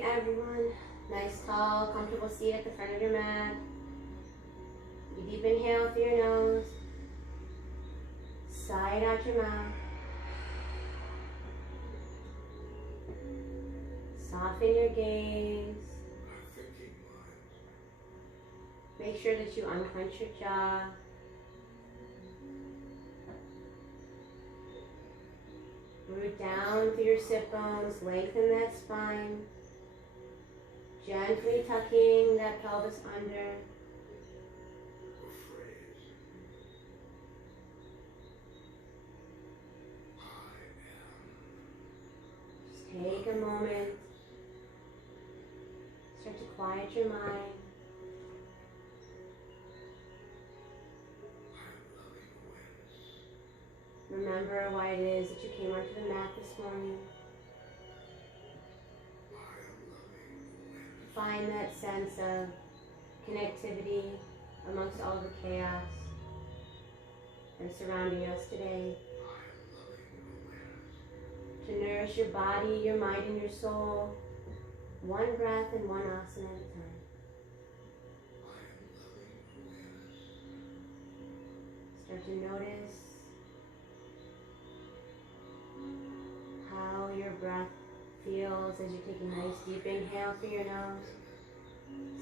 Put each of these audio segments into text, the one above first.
Alright everyone, nice tall, comfortable seat at the front of your mat. You deep inhale through your nose, sigh it out your mouth. Soften your gaze. Make sure that you unclench your jaw. Root down through your sit bones, lengthen that spine. Gently tucking that pelvis under. Just take a moment. Start to quiet your mind. Remember why it is that you came onto the mat this morning. Find that sense of connectivity amongst all the chaos that is surrounding us today. To nourish your body, your mind, and your soul, one breath and one asana at a time. Start to notice how your breath feels as you take a nice deep inhale through your nose.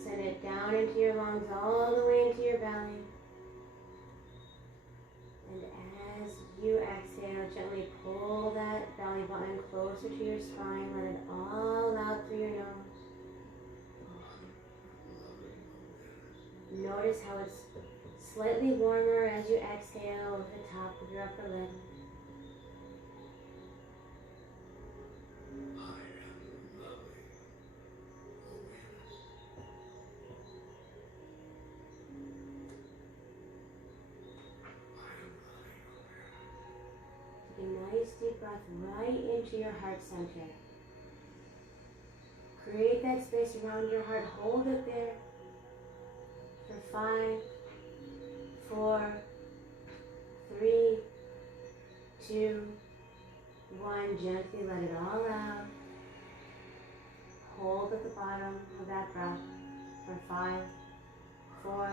Send it down into your lungs, all the way into your belly. And as you exhale, gently pull that belly button closer to your spine. Let it all out through your nose. Notice how it's slightly warmer as you exhale over the top of your upper lip. Take a nice deep breath right into your heart center. Create that space around your heart. Hold it there for 5, 4, 3, 2, 1. Gently let it all out. Hold at the bottom of that breath for 5, 4,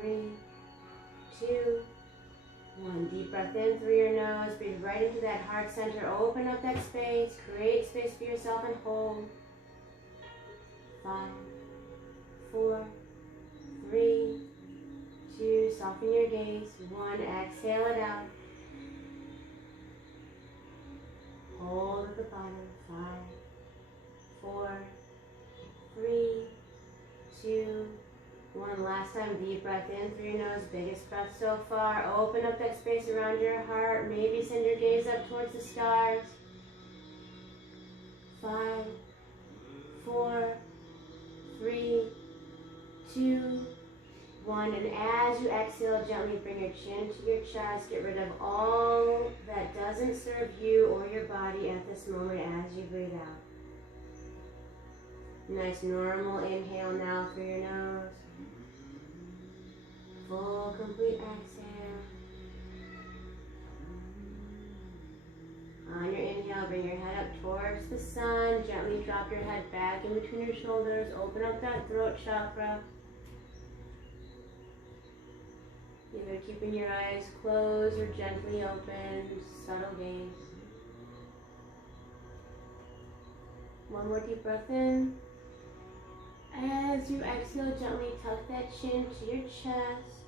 3, 2, 1. Deep breath in through your nose. Breathe right into that heart center. Open up that space. Create space for yourself and hold. 5, 4, 3, 2. Soften your gaze. 1. Exhale it out. Hold at the bottom. 5, 4, 3, 2, 1. Last time, deep breath in through your nose. Biggest breath so far. Open up that space around your heart. Maybe send your gaze up towards the stars. 5, 4, 3, 2, 1. And as you exhale, gently bring your chin to your chest. Get rid of all that doesn't serve you or your body at this moment as you breathe out. Nice normal inhale now through your nose. Full complete exhale. On your inhale, bring your head up towards the sun. Gently drop your head back in between your shoulders. Open up that throat chakra. Either keeping your eyes closed or gently open. Subtle gaze. One more deep breath in. As you exhale, gently tuck that chin to your chest.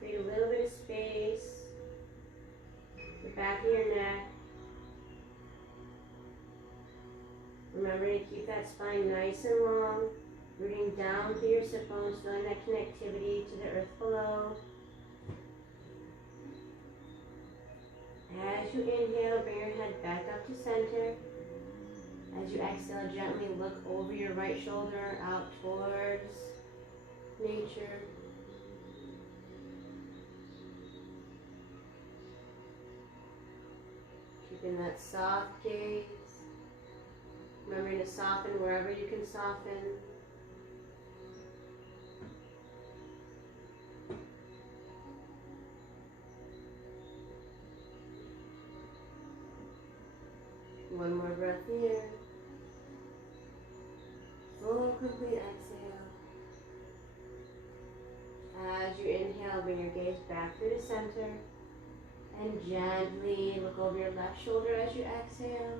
Create a little bit of space. The back of your neck. Remember to keep that spine nice and long. Rooting down through your sit bones, feeling that connectivity to the earth below. As you inhale, bring your head back up to center. As you exhale, gently look over your right shoulder out towards nature. Keeping that soft gaze. Remembering to soften wherever you can soften. One more breath here. Full, complete exhale. As you inhale, bring your gaze back through the center. And gently look over your left shoulder as you exhale.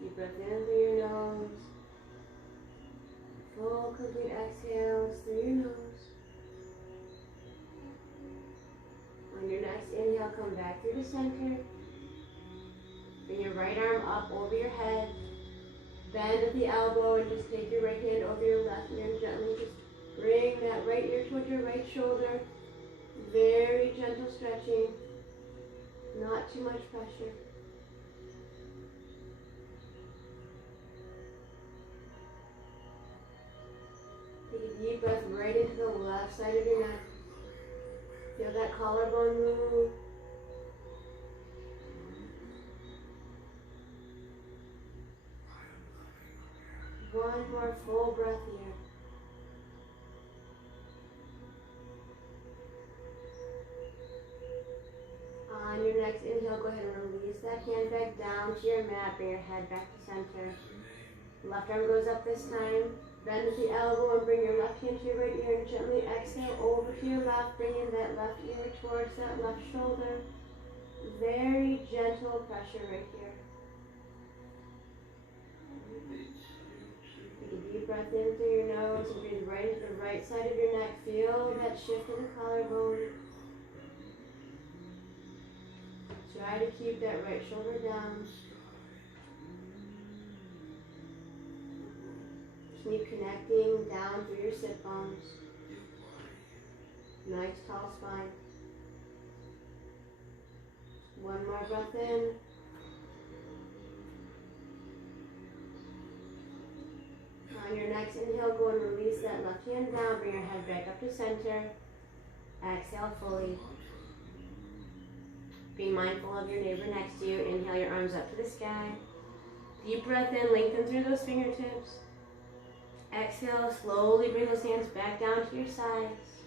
Deep breath in through your nose. Full, complete exhales through your nose. On your next inhale, come back through the center. Bring your right arm up over your head. Bend at the elbow and just take your right hand over your left ear and gently just bring that right ear towards your right shoulder. Very gentle stretching. Not too much pressure. Take a deep breath right into the left side of your neck. Feel that collarbone move. One more full breath here. On your next inhale, go ahead and release that hand back down to your mat. Bring your head back to center. Left arm goes up this time. Bend at the elbow and bring your left hand to your right ear and gently exhale over to your left, bringing that left ear towards that left shoulder. Very gentle pressure right here. Take a deep breath in through your nose and breathe right into the right side of your neck. Feel that shift in the collarbone. Try to keep that right shoulder down. Keep connecting down through your sit bones. Nice tall spine. One more breath in. On your next inhale, go and release that left hand down. Bring your head back up to center. Exhale fully. Be mindful of your neighbor next to you. Inhale your arms up to the sky. Deep breath in, lengthen through those fingertips. Exhale, slowly bring those hands back down to your sides.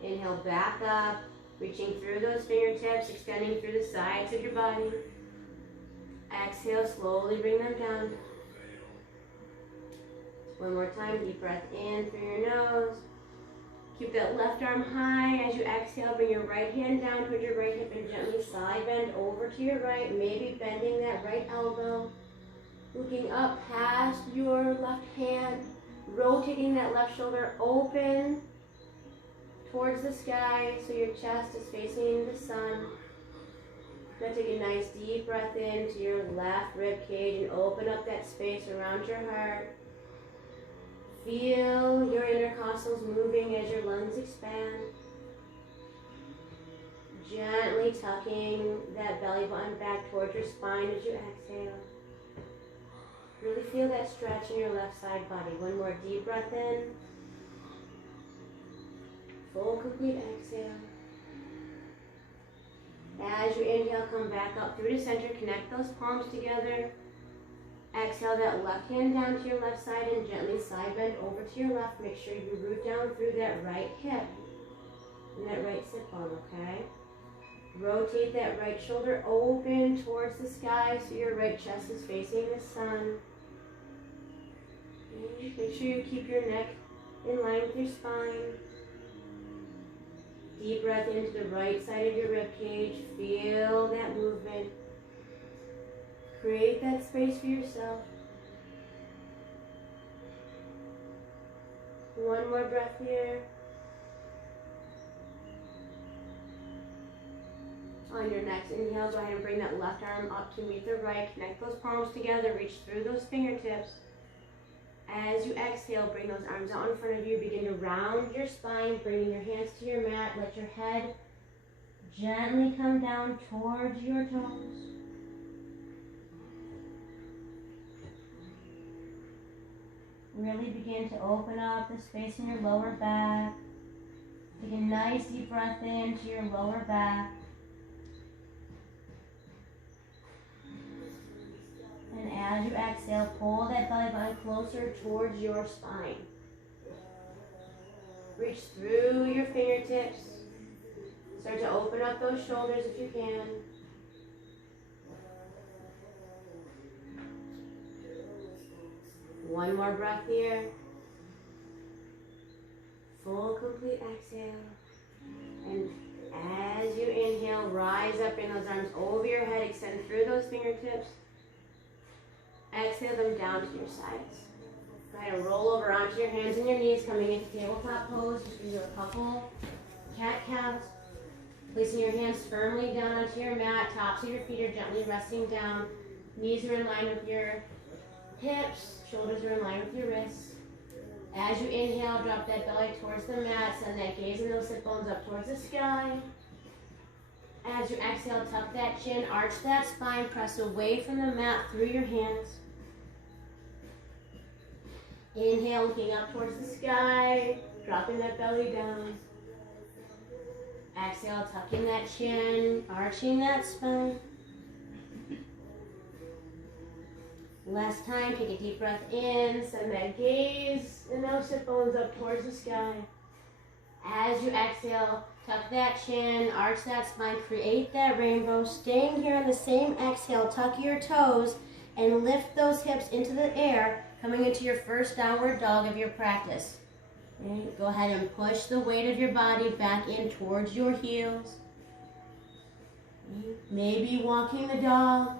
Inhale, back up, reaching through those fingertips, extending through the sides of your body. Exhale, slowly bring them down. One more time, deep breath in through your nose. Keep that left arm high. As you exhale, bring your right hand down towards your right hip and gently side bend over to your right, maybe bending that right elbow. Looking up past your left hand, rotating that left shoulder open towards the sky so your chest is facing the sun. Now take a nice deep breath into your left rib cage and open up that space around your heart. Feel your intercostals moving as your lungs expand. Gently tucking that belly button back towards your spine as you exhale. Really feel that stretch in your left side body. One more deep breath in. Full, complete exhale. As you inhale, come back up through the center. Connect those palms together. Exhale that left hand down to your left side and gently side bend over to your left. Make sure you root down through that right hip and that right sit bone, okay? Rotate that right shoulder open towards the sky so your right chest is facing the sun. Make sure you keep your neck in line with your spine. Deep breath into the right side of your rib cage. Feel that movement. Create that space for yourself. One more breath here. On your next inhale, go ahead and bring that left arm up to meet the right. Connect those palms together. Reach through those fingertips. As you exhale, bring those arms out in front of you. Begin to round your spine, bringing your hands to your mat. Let your head gently come down towards your toes. Really begin to open up the space in your lower back. Take a nice deep breath into your lower back. And as you exhale, pull that belly button closer towards your spine. Reach through your fingertips. Start to open up those shoulders if you can. One more breath here. Full, complete exhale. And as you inhale, rise up, bring those arms over your head, extend through those fingertips. Exhale them down to your sides. Go ahead and roll over onto your hands and your knees, coming into tabletop pose. Just do a couple cat-cows. Placing your hands firmly down onto your mat. Tops of your feet are gently resting down. Knees are in line with your hips. Shoulders are in line with your wrists. As you inhale, drop that belly towards the mat. Send that gaze and those sit bones up towards the sky. As you exhale, tuck that chin, arch that spine, press away from the mat through your hands. Inhale, looking up towards the sky, dropping that belly down. Exhale, tucking that chin, arching that spine. Last time, take a deep breath in, send that gaze and those sit bones up towards the sky. As you exhale, tuck that chin, arch that spine, create that rainbow. Staying here on the same exhale, tuck your toes and lift those hips into the air, coming into your first downward dog of your practice. Okay, go ahead and push the weight of your body back in towards your heels. Maybe walking the dog,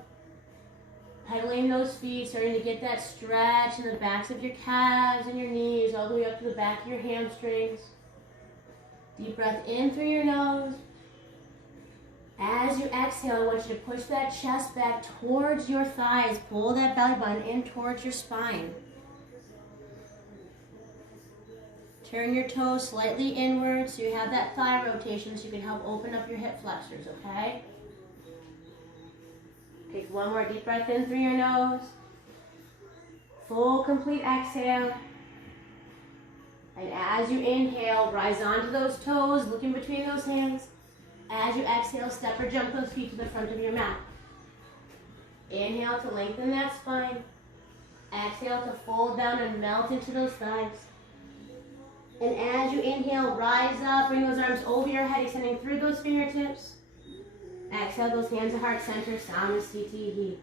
pedaling those feet, starting to get that stretch in the backs of your calves and your knees, all the way up to the back of your hamstrings. Deep breath in through your nose. As you exhale, I want you to push that chest back towards your thighs. Pull that belly button in towards your spine. Turn your toes slightly inward so you have that thigh rotation so you can help open up your hip flexors, okay? Take one more deep breath in through your nose. Full, complete exhale. And as you inhale, rise onto those toes, look in between those hands. As you exhale, step or jump those feet to the front of your mat. Inhale to lengthen that spine. Exhale to fold down and melt into those thighs. And as you inhale, rise up, bring those arms over your head, extending through those fingertips. Exhale, those hands at heart center, sound CTE.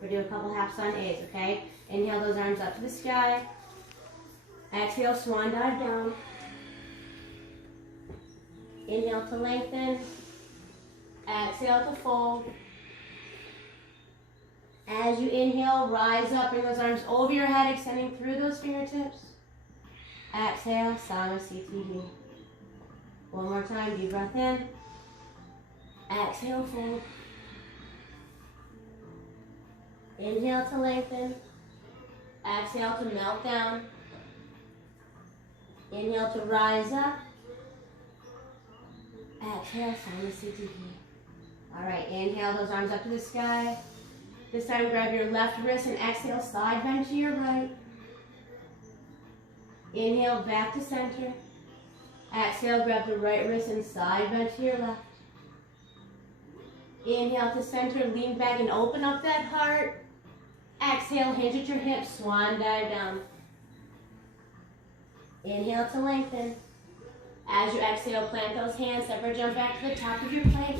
We'll do a couple half sun A's, okay? Inhale those arms up to the sky. Exhale, swan dive down. Inhale to lengthen. Exhale to fold. As you inhale, rise up, bring those arms over your head, extending through those fingertips. Exhale, CTE. One more time, deep breath in. Exhale, fold. Inhale to lengthen. Exhale to melt down. Inhale to rise up. Exhale, CTE. All right, inhale those arms up to the sky. This time grab your left wrist and exhale, side bend to your right. Inhale back to center. Exhale, grab the right wrist and side bend to your left. Inhale to center, lean back and open up that heart. Exhale, hinge at your hips, swan dive down. Inhale to lengthen. As you exhale, plant those hands, separate jump back to the top of your plank.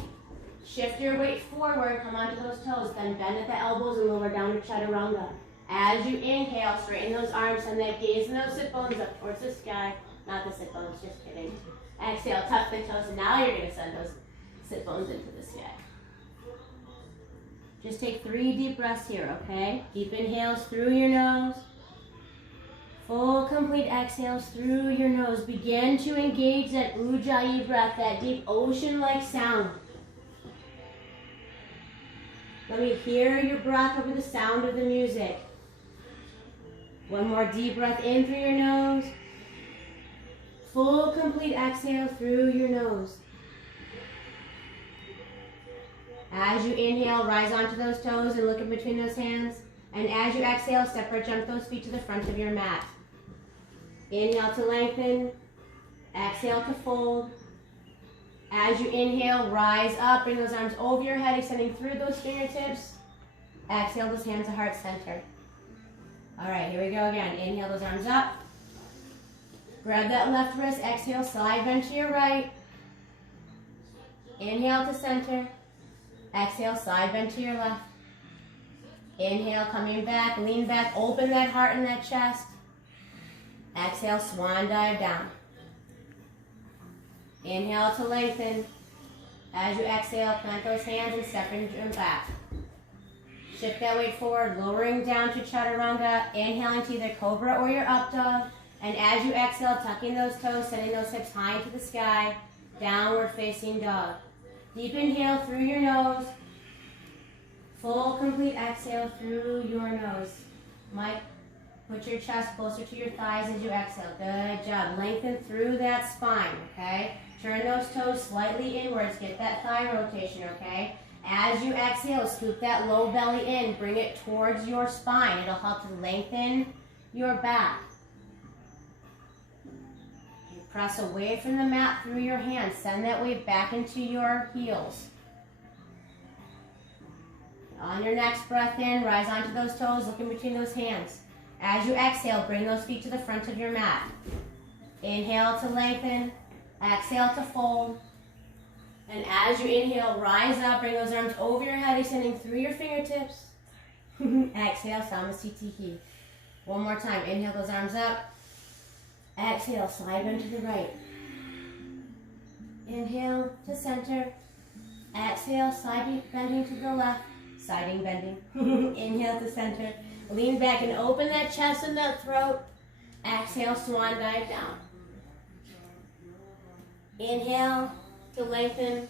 Shift your weight forward, come onto those toes, then bend at the elbows and lower down to chaturanga. As you inhale, straighten those arms, send that gaze and those sit bones up towards the sky. Not the sit bones, just kidding. Exhale, tuck the toes, and now you're going to send those sit bones into the sky. Just take 3 deep breaths here, okay? Deep inhales through your nose. Full, complete exhales through your nose. Begin to engage that Ujjayi breath, that deep ocean-like sound. Let me hear your breath over the sound of the music. One more deep breath in through your nose. Full, complete exhale through your nose. As you inhale, rise onto those toes and look in between those hands. And as you exhale, step or jump those feet to the front of your mat. Inhale to lengthen. Exhale to fold. As you inhale, rise up, bring those arms over your head, extending through those fingertips. Exhale, those hands to heart center. All right, here we go again. Inhale those arms up. Grab that left wrist, exhale, side bend to your right. Inhale to center. Exhale, side bend to your left. Inhale, coming back, lean back, open that heart and that chest. Exhale, swan dive down. Inhale to lengthen. As you exhale, plant those hands and step into and back. Shift that weight forward, lowering down to chaturanga, inhaling to either cobra or your up dog. And as you exhale, tucking those toes, sending those hips high into the sky, downward facing dog. Deep inhale through your nose. Full, complete exhale through your nose. Mike, put your chest closer to your thighs as you exhale. Good job. Lengthen through that spine, okay? Turn those toes slightly inwards. Get that thigh rotation, okay? As you exhale, scoop that low belly in. Bring it towards your spine. It'll help to lengthen your back. You press away from the mat through your hands. Send that weight back into your heels. On your next breath in, rise onto those toes, look in between those hands. As you exhale, bring those feet to the front of your mat. Inhale to lengthen, exhale to fold. And as you inhale, rise up, bring those arms over your head, extending through your fingertips. Exhale, Samasthiti. One more time, inhale those arms up. Exhale, slide bend to the right. Inhale to center. Exhale, sliding, bending to the left. Siding, bending. Inhale to center. Lean back and open that chest and that throat. Exhale, swan dive down. Inhale to lengthen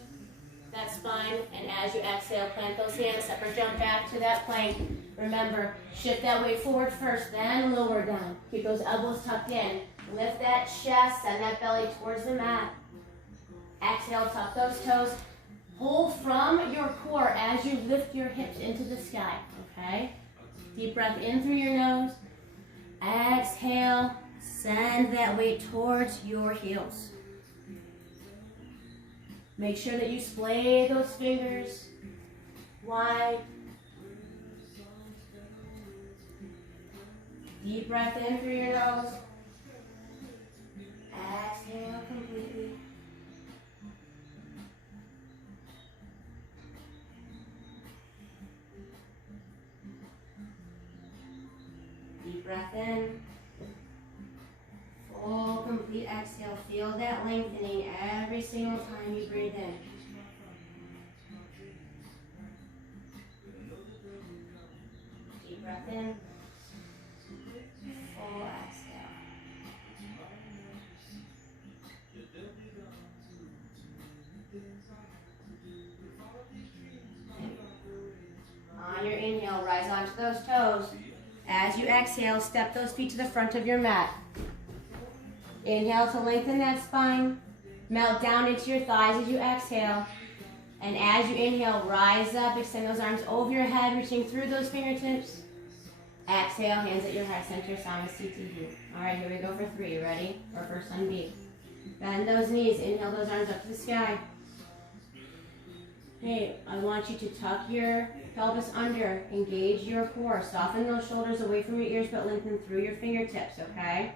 that spine. And as you exhale, plant those hands, separate jump back to that plank. Remember, shift that weight forward first, then lower down. Keep those elbows tucked in. Lift that chest, send that belly towards the mat. Exhale, tuck those toes. Hold from your core as you lift your hips into the sky, okay? Deep breath in through your nose. Exhale, send that weight towards your heels. Make sure that you splay those fingers wide. Deep breath in through your nose. Exhale completely. Deep breath in. Full, complete exhale. Feel that lengthening every single time you breathe in. Deep breath in. Full exhale. On your inhale, rise onto those toes. As you exhale, step those feet to the front of your mat. Inhale to lengthen that spine. Melt down into your thighs as you exhale. And as you inhale, rise up, extend those arms over your head, reaching through those fingertips. Exhale, hands at your heart center, Samasthiti. All right, here we go for 3. Ready? Or for sun beat. Bend those knees. Inhale those arms up to the sky. Hey, I want you to tuck your pelvis under, engage your core, soften those shoulders away from your ears, but lengthen through your fingertips, okay?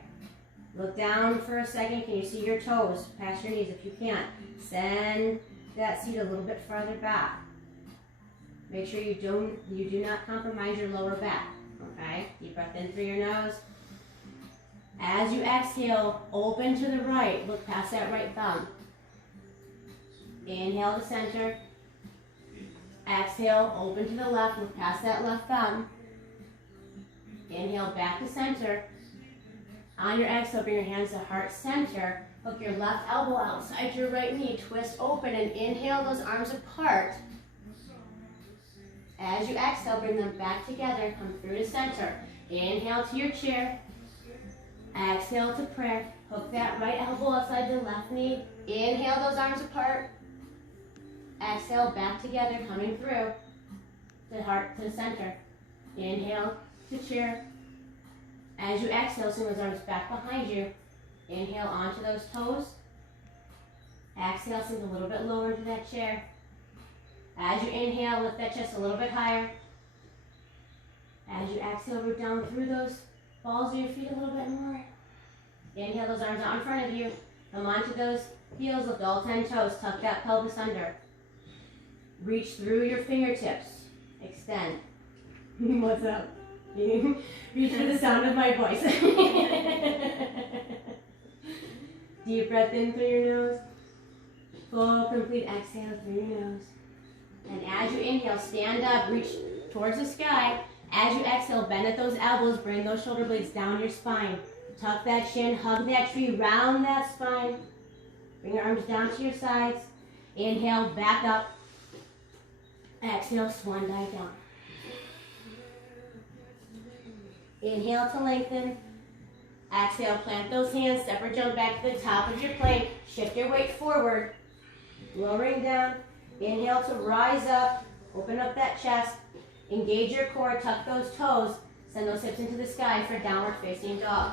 Look down for a second. Can you see your toes past your knees? If you can't, send that seat a little bit farther back. Make sure you do not compromise your lower back, okay? Deep breath in through your nose. As you exhale, open to the right. Look past that right thumb. Inhale to center. Exhale, open to the left, look past that left thumb. Inhale, back to center. On your exhale, bring your hands to heart center. Hook your left elbow outside your right knee. Twist open and inhale those arms apart. As you exhale, bring them back together. Come through to center. Inhale to your chair. Exhale to prayer. Hook that right elbow outside the left knee. Inhale those arms apart. Exhale, back together, coming through to heart to center. Inhale to chair. As you exhale, swing those arms back behind you. Inhale onto those toes. Exhale, sink a little bit lower into that chair. As you inhale, lift that chest a little bit higher. As you exhale, root down through those balls of your feet a little bit more. Inhale those arms out in front of you. Come onto those heels, lift all 10 toes, tuck that pelvis under. Reach through your fingertips. Extend. What's up? Reach for the sound of my voice. Deep breath in through your nose. Full, complete exhale through your nose. And as you inhale, stand up, reach towards the sky. As you exhale, bend at those elbows, bring those shoulder blades down your spine. Tuck that chin, hug that tree, round that spine. Bring your arms down to your sides. Inhale, back up. Exhale, swan dive down. Inhale to lengthen. Exhale, plant those hands, step or jump back to the top of your plank. Shift your weight forward, lowering down. Inhale to rise up, open up that chest. Engage your core, tuck those toes. Send those hips into the sky for downward facing dog.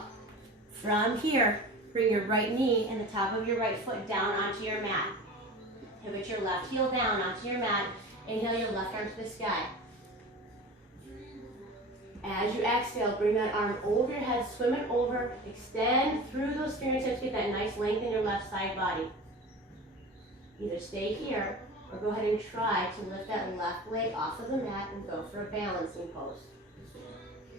From here, bring your right knee and the top of your right foot down onto your mat. Pivot your left heel down onto your mat. Inhale your left arm to the sky. As you exhale, bring that arm over your head, swim it over, extend through those fingertips, get that nice length in your left side body. Either stay here or go ahead and try to lift that left leg off of the mat and go for a balancing pose.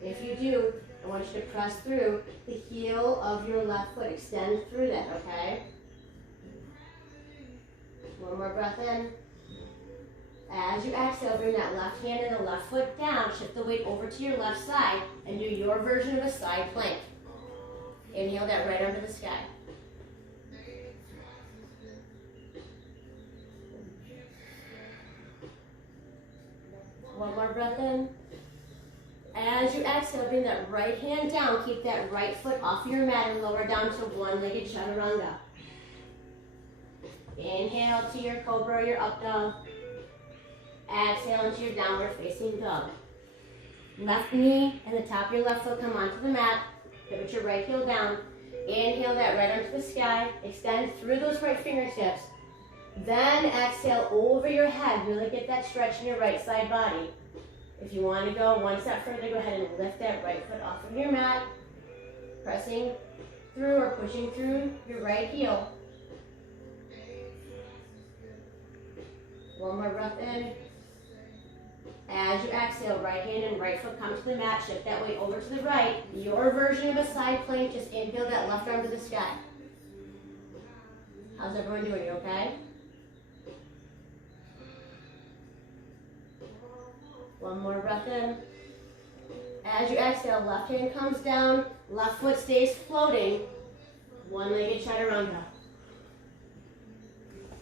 If you do, I want you to press through the heel of your left foot. Extend through that, okay? One more breath in. As you exhale, bring that left hand and the left foot down. Shift the weight over to your left side and do your version of a side plank. Inhale that right arm to the sky. One more breath in. As you exhale, bring that right hand down. Keep that right foot off your mat and lower down to one-legged chaturanga. Inhale to your cobra or your up dog. Exhale into your downward facing dog. Left knee and the top of your left foot come onto the mat. Pivot your right heel down. Inhale that right arm to the sky. Extend through those right fingertips. Then exhale over your head. Really get that stretch in your right side body. If you want to go one step further, go ahead and lift that right foot off of your mat. Pressing through or pushing through your right heel. One more breath in. As you exhale, right hand and right foot come to the mat. Shift that weight over to the right. Your version of a side plank. Just inhale that left arm to the sky. How's everyone doing? You okay? One more breath in. As you exhale, left hand comes down. Left foot stays floating. One-legged chaturanga.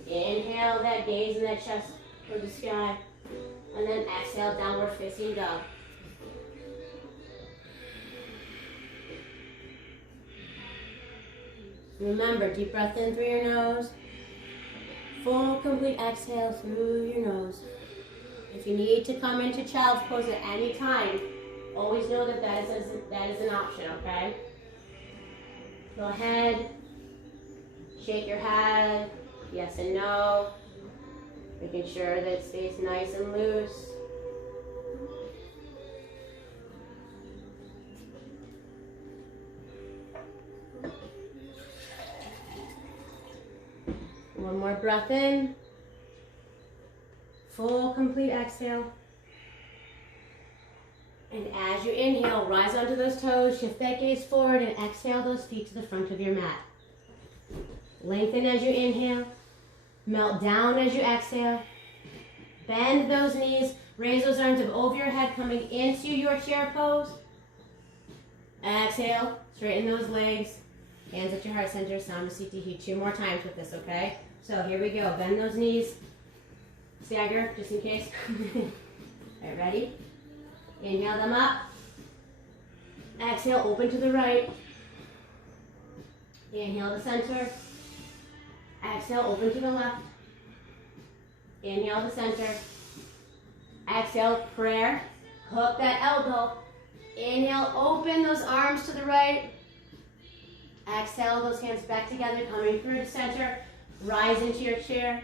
Inhale that gaze and that chest toward the sky. And then exhale, downward facing dog. Remember, deep breath in through your nose. Full, complete exhale through your nose. If you need to come into child's pose at any time, always know that that is an option, okay? Go ahead, shake your head, yes and no. Making sure that it stays nice and loose. One more breath in. Full, complete exhale. And as you inhale, rise onto those toes, shift that gaze forward, and exhale those feet to the front of your mat. Lengthen as you inhale. Melt down as you exhale. Bend those knees. Raise those arms up over your head, coming into your chair pose. Exhale. Straighten those legs. Hands at your heart center. Sound Asita He. 2 more times with this, okay? So here we go. Bend those knees. Stagger, just in case. All right, ready? Inhale them up. Exhale, open to the right. Inhale to center. Exhale, open to the left. Inhale to center. Exhale, prayer. Hook that elbow. Inhale, open those arms to the right. Exhale, those hands back together, coming through to center. Rise into your chair.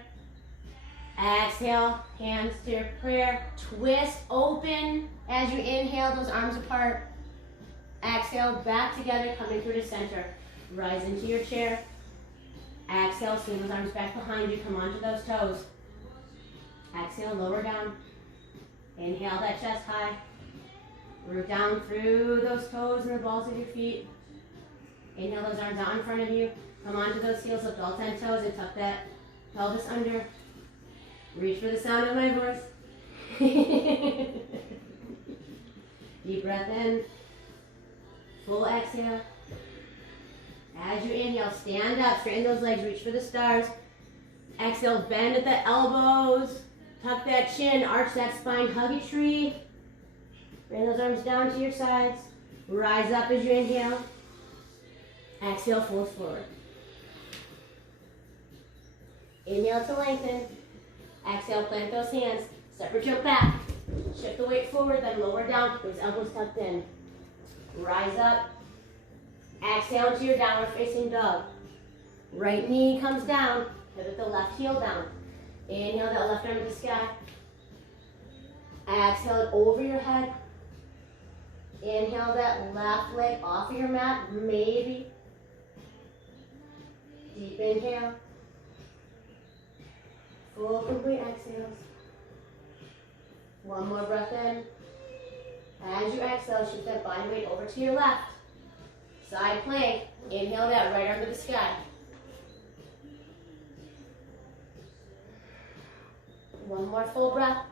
Exhale, hands to your prayer. Twist open as you inhale, those arms apart. Exhale, back together, coming through to center. Rise into your chair. Exhale, swing those arms back behind you. Come onto those toes. Exhale, lower down. Inhale that chest high. Root down through those toes and the balls of your feet. Inhale those arms out in front of you. Come onto those heels, lift all 10 toes and tuck that pelvis under. Reach for the sound of my voice. Deep breath in. Full exhale. As you inhale, stand up, straighten those legs, reach for the stars. Exhale, bend at the elbows. Tuck that chin, arch that spine, hug a tree. Bring those arms down to your sides. Rise up as you inhale. Exhale, fold forward. Inhale to lengthen. Exhale, plant those hands. Separate jump back. Shift the weight forward, then lower down. Those elbows tucked in. Rise up. Exhale into your downward facing dog. Right knee comes down. Pivot the left heel down. Inhale that left arm to the sky. Exhale it over your head. Inhale that left leg off of your mat, maybe. Deep inhale. Full complete exhales. One more breath in. As you exhale, shift that body weight over to your left. Side plank. Inhale that right arm to the sky. One more full breath.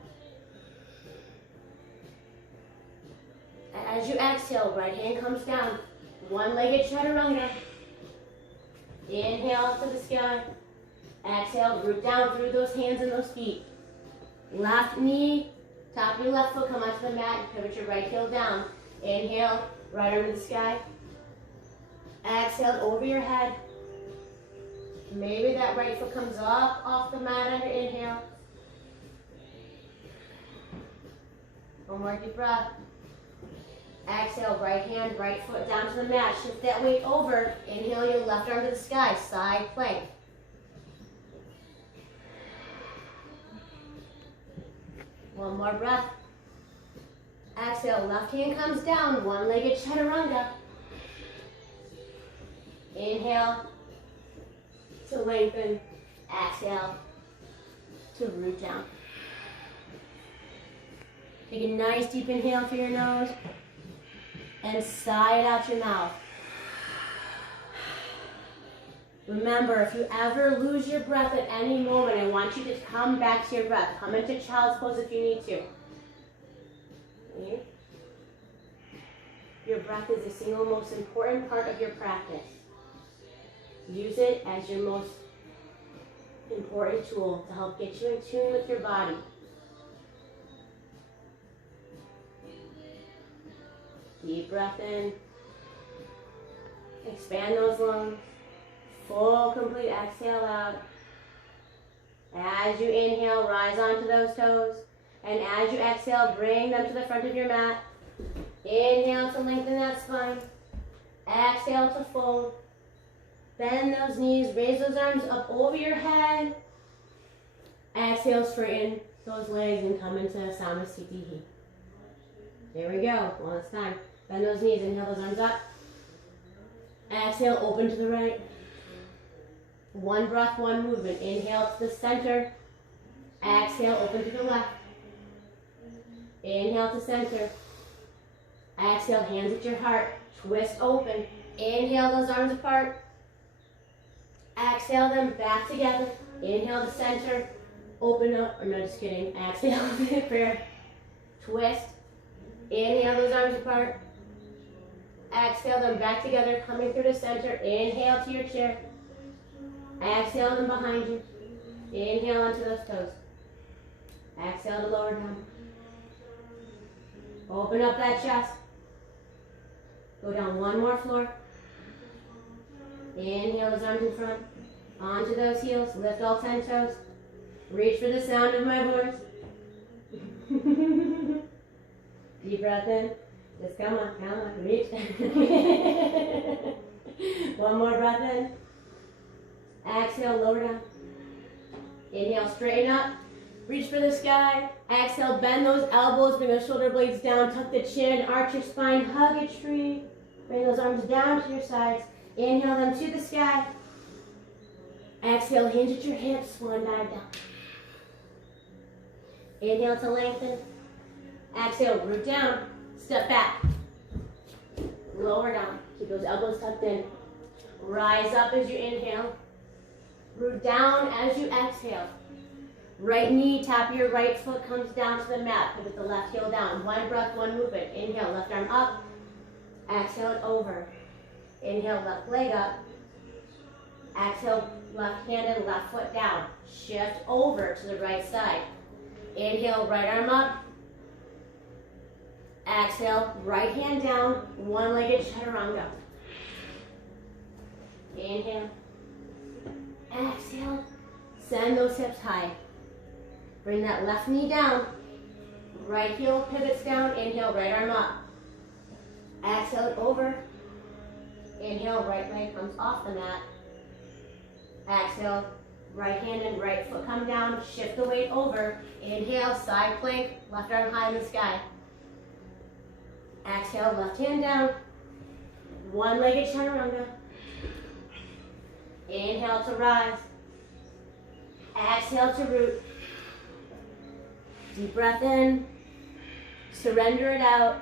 As you exhale, right hand comes down. One-legged chaturanga. Inhale to the sky. Exhale, root down through those hands and those feet. Left knee, top of your left foot, come onto the mat. Pivot your right heel down. Inhale, right arm to the sky. Exhale over your head. Maybe that right foot comes up off the mat on your inhale. One more deep breath. Exhale, right hand, right foot down to the mat. Shift that weight over. Inhale your left arm to the sky, side plank. One more breath. Exhale, left hand comes down, one-legged chaturanga. Inhale to lengthen. Exhale to root down. Take a nice deep inhale through your nose and sigh it out your mouth. Remember, if you ever lose your breath at any moment, I want you to come back to your breath. Come into child's pose if you need to. Okay? Your breath is the single most important part of your practice. Use it as your most important tool to help get you in tune with your body. Deep breath in. Expand those lungs. Full, complete exhale out. As you inhale, rise onto those toes. And as you exhale, bring them to the front of your mat. Inhale to lengthen that spine. Exhale to fold. Bend those knees, raise those arms up over your head. Exhale, straighten those legs and come into Samasthiti. There we go, one last time. Bend those knees, inhale those arms up. Exhale, open to the right. One breath, one movement. Inhale to the center. Exhale, open to the left. Inhale to center. Exhale, hands at your heart. Twist open. Inhale those arms apart. Exhale them back together. Inhale to center. Open up. Or no, just kidding. Exhale prayer. Twist. Inhale those arms apart. Exhale them back together, coming through the center. Inhale to your chair. Exhale them behind you. Inhale onto those toes. Exhale to lower down. Open up that chest. Go down one more floor. Inhale those arms in front. Onto those heels. Lift all 10 toes. Reach for the sound of my voice. Deep breath in. Just come on, reach. One more breath in. Exhale, lower down. Inhale, straighten up. Reach for the sky. Exhale, bend those elbows, bring those shoulder blades down, tuck the chin, arch your spine, hug a tree. Bring those arms down to your sides. Inhale them to the sky. Exhale, hinge at your hips, swan dive down. Inhale to lengthen. Exhale, root down, step back. Lower down, keep those elbows tucked in. Rise up as you inhale. Root down as you exhale. Right knee, tap of your right foot comes down to the mat. Pivot the left heel down. One breath, one movement. Inhale, left arm up. Exhale it over. Inhale, left leg up. Exhale, left hand and left foot down. Shift over to the right side. Inhale, right arm up. Exhale, right hand down, one-legged chaturanga. Inhale. Exhale. Send those hips high. Bring that left knee down. Right heel pivots down. Inhale, right arm up. Exhale it over. Inhale, right leg comes off the mat. Exhale, right hand and right foot come down. Shift the weight over. Inhale, side plank, left arm high in the sky. Exhale, left hand down. One-legged chaturanga. Inhale to rise. Exhale to root. Deep breath in. Surrender it out.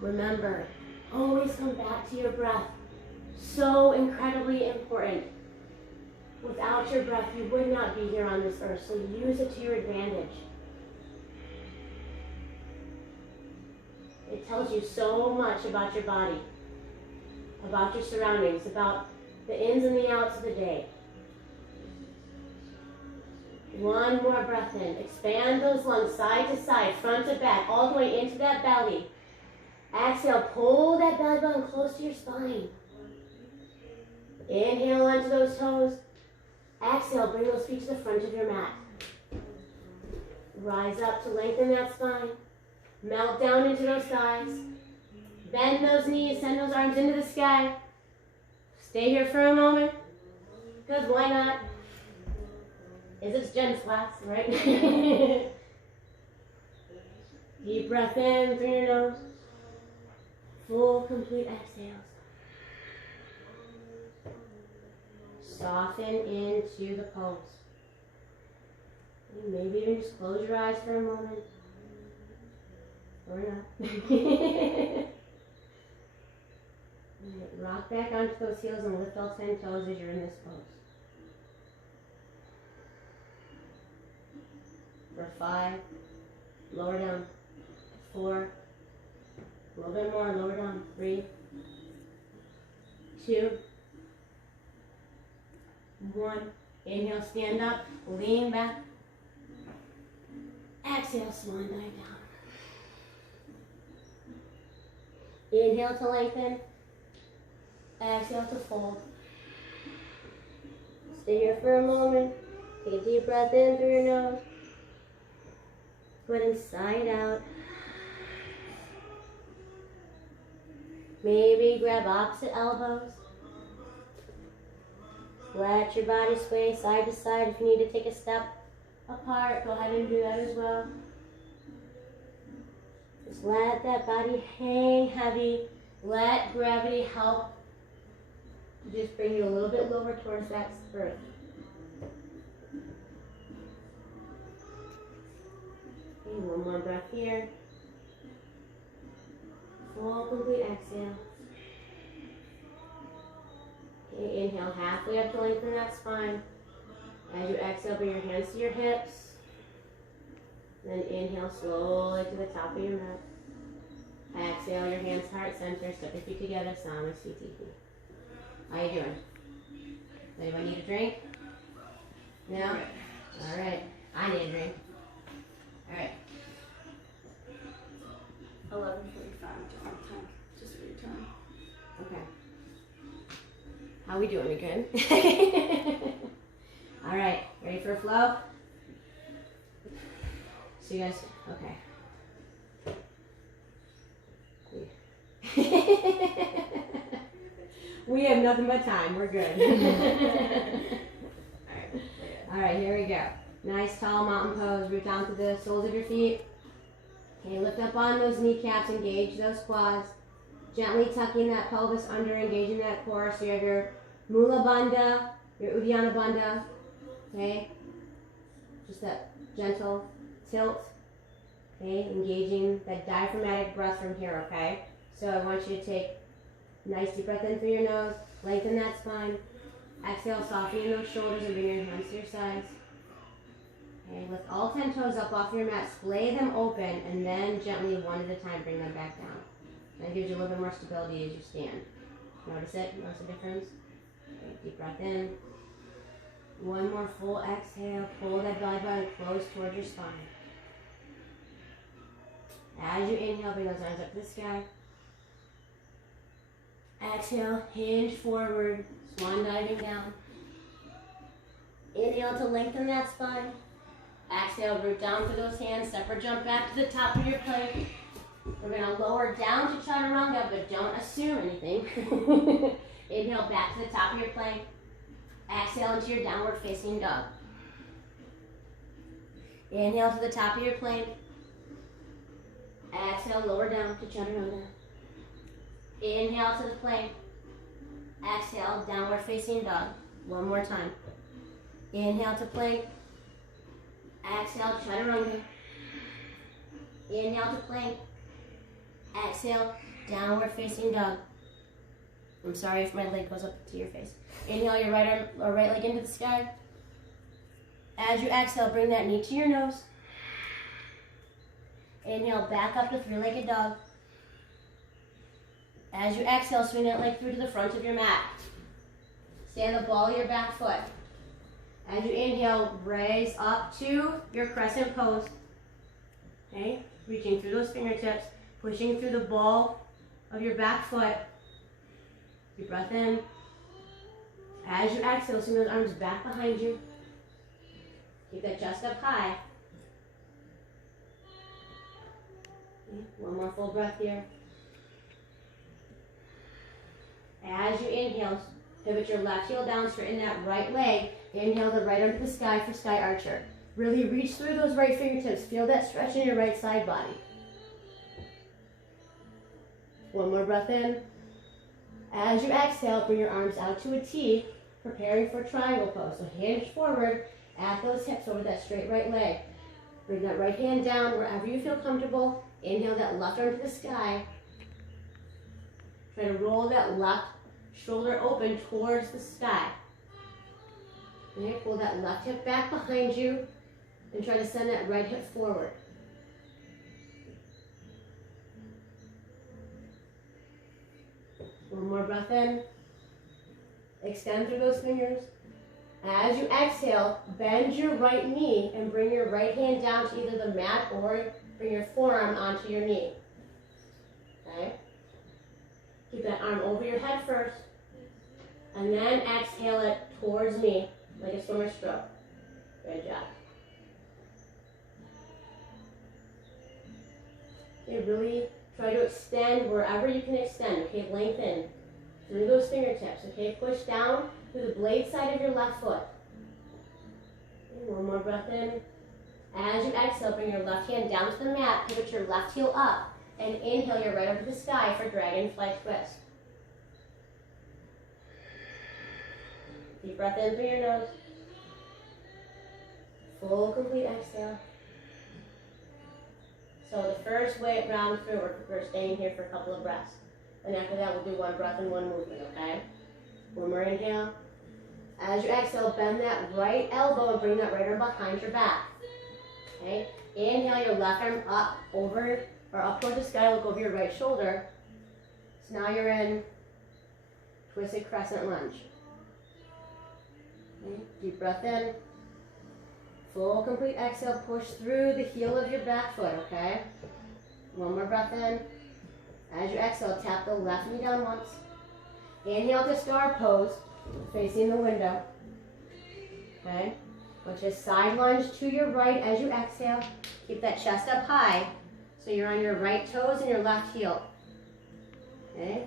Remember, always come back to your breath. So incredibly important. Without your breath, you would not be here on this earth, so use it to your advantage. It tells you so much about your body, about your surroundings, about the ins and the outs of the day. One more breath in. Expand those lungs side to side, front to back, all the way into that belly. Exhale, pull that belly button close to your spine. Inhale onto those toes. Exhale, bring those feet to the front of your mat. Rise up to lengthen that spine. Melt down into those thighs. Bend those knees, send those arms into the sky. Stay here for a moment, because why not? It's Jen's class, right? Deep breath in through your nose. Full, complete exhales. Soften into the pose. Maybe even just close your eyes for a moment. Or not. Rock back onto those heels and lift all 10 toes as you're in this pose. For 5, lower down. 4, a little bit more, lower down. 3, 2, 1. Inhale, stand up, lean back. Exhale, swan dive down. Inhale to lengthen. Exhale to fold. Stay here for a moment. Take a deep breath in through your nose. Foot inside out. Maybe grab opposite elbows. Let your body sway side to side. If you need to take a step apart, go ahead and do that as well. Just let that body hang heavy. Let gravity help to just bring you a little bit lower towards that earth. Okay, one more breath here. Full, complete exhale. Okay, inhale halfway up to lengthen that spine. As you exhale, bring your hands to your hips. Then inhale slowly to the top of your mat. Exhale, your hands heart center, step your feet together, Samasthiti. How you doing? Anybody need a drink? No? All right. I need a drink. All right. 11:45 different time, just for your time. Okay. How we doing? We good? All right. Ready for a flow? So you guys, okay. We have nothing but time. We're good. All right, here we go. Nice tall mountain pose. Root down to the soles of your feet. Okay, lift up on those kneecaps, engage those quads. Gently tucking that pelvis under, engaging that core. So you have your Mula Bandha, your Uddiyana Bandha. Okay, just that gentle tilt. Okay, engaging that diaphragmatic breath from here, okay? So I want you to take a nice deep breath in through your nose, lengthen that spine. Exhale, softening those shoulders and bring your hands to your sides. Okay, lift all 10 toes up off your mat, splay them open, and then gently, one at a time, bring them back down. That gives you a little bit more stability as you stand. Notice it? Notice the difference? Okay, deep breath in. One more full exhale. Pull that belly button close towards your spine. As you inhale, bring those arms up to the sky. Exhale, hinge forward, swan diving down. Inhale to lengthen that spine. Exhale, root down through those hands, separate jump back to the top of your plank. We're going to lower down to chaturanga, but don't assume anything. Inhale back to the top of your plank. Exhale into your downward facing dog. Inhale to the top of your plank. Exhale, lower down to chaturanga. Inhale to the plank. Exhale, downward facing dog. One more time. Inhale to plank. Exhale, chaturanga. Inhale to plank. Exhale, downward facing dog. I'm sorry if my leg goes up to your face. Inhale your right arm or right leg into the sky. As you exhale, bring that knee to your nose. Inhale, back up to three-legged dog. As you exhale, swing that leg through to the front of your mat. Stand the ball of your back foot. As you inhale, raise up to your crescent pose. Okay, reaching through those fingertips, pushing through the ball of your back foot. Deep breath in. As you exhale, swing those arms back behind you. Keep that chest up high. Okay, one more full breath here. As you inhale, pivot your left heel down, straighten that right leg. Inhale the right arm to the sky for Sky Archer. Really reach through those right fingertips. Feel that stretch in your right side body. One more breath in. As you exhale, bring your arms out to a T, preparing for triangle pose. So hinge forward at those hips over that straight right leg. Bring that right hand down wherever you feel comfortable. Inhale that left arm to the sky. Try to roll that left shoulder open towards the sky. Okay, pull that left hip back behind you and try to send that right hip forward. One more breath in. Extend through those fingers. As you exhale, bend your right knee and bring your right hand down to either the mat or bring your forearm onto your knee. Okay? Keep that arm over your head first. And then exhale it towards me like a swimmer stroke. Good job. Okay, really try to extend wherever you can extend. Okay, lengthen through those fingertips. Okay, push down through the blade side of your left foot. Okay, one more breath in. As you exhale, bring your left hand down to the mat, pivot your left heel up, and inhale your right over the sky for dragonfly twist. Deep breath in through your nose. Full, complete exhale. So the first way round through, we're staying here for a couple of breaths. And after that, we'll do one breath and one movement, okay? One more inhale. As you exhale, bend that right elbow and bring that right arm behind your back. Okay? Inhale your left arm up over or up towards the sky. Look over your right shoulder. So now you're in twisted crescent lunge. Okay? Deep breath in. Full, complete exhale. Push through the heel of your back foot, okay? One more breath in. As you exhale, tap the left knee down once. Inhale to star pose, facing the window. Okay? Which is side lunge to your right as you exhale. Keep that chest up high so you're on your right toes and your left heel. Okay?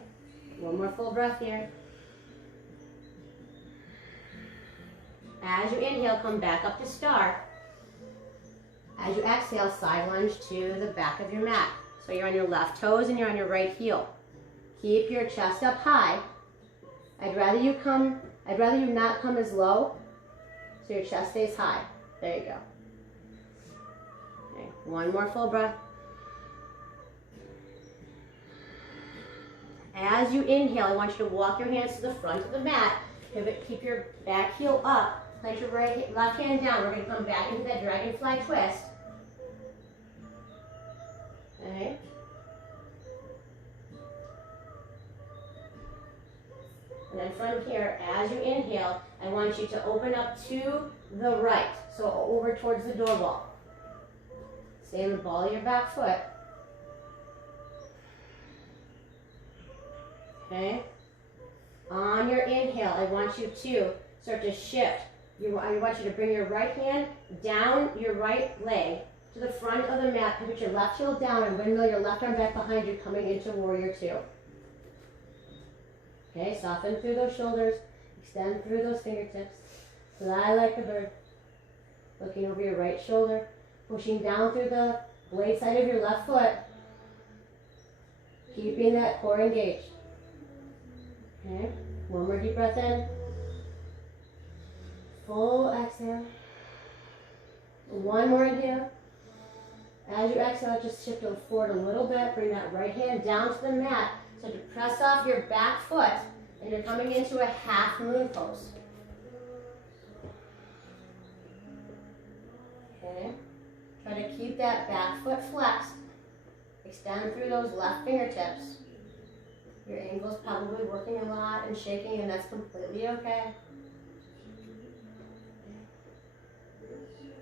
One more full breath here. As you inhale, come back up to star. As you exhale, side lunge to the back of your mat. So you're on your left toes and you're on your right heel. Keep your chest up high. I'd rather you not come as low, so your chest stays high. There you go. Okay, one more full breath. As you inhale, I want you to walk your hands to the front of the mat. Pivot, keep your back heel up. Plant your left hand down. We're going to come back into that dragonfly twist. Okay. And then from here, as you inhale, I want you to open up to the right. So over towards the door wall. Stay in the ball of your back foot. Okay. On your inhale, I want you to start to shift. I want you to bring your right hand down your right leg to the front of the mat. Put your left heel down and windmill your left arm back behind you, coming into warrior two. Okay, soften through those shoulders, extend through those fingertips. Fly like a bird. Looking over your right shoulder, pushing down through the blade side of your left foot. Keeping that core engaged. Okay, one more deep breath in. Full exhale. One more inhale. As you exhale, just shift forward a little bit. Bring that right hand down to the mat. So to press off your back foot, and you're coming into a half moon pose. Okay. Try to keep that back foot flexed. Extend through those left fingertips. Your ankle's probably working a lot and shaking, and that's completely okay.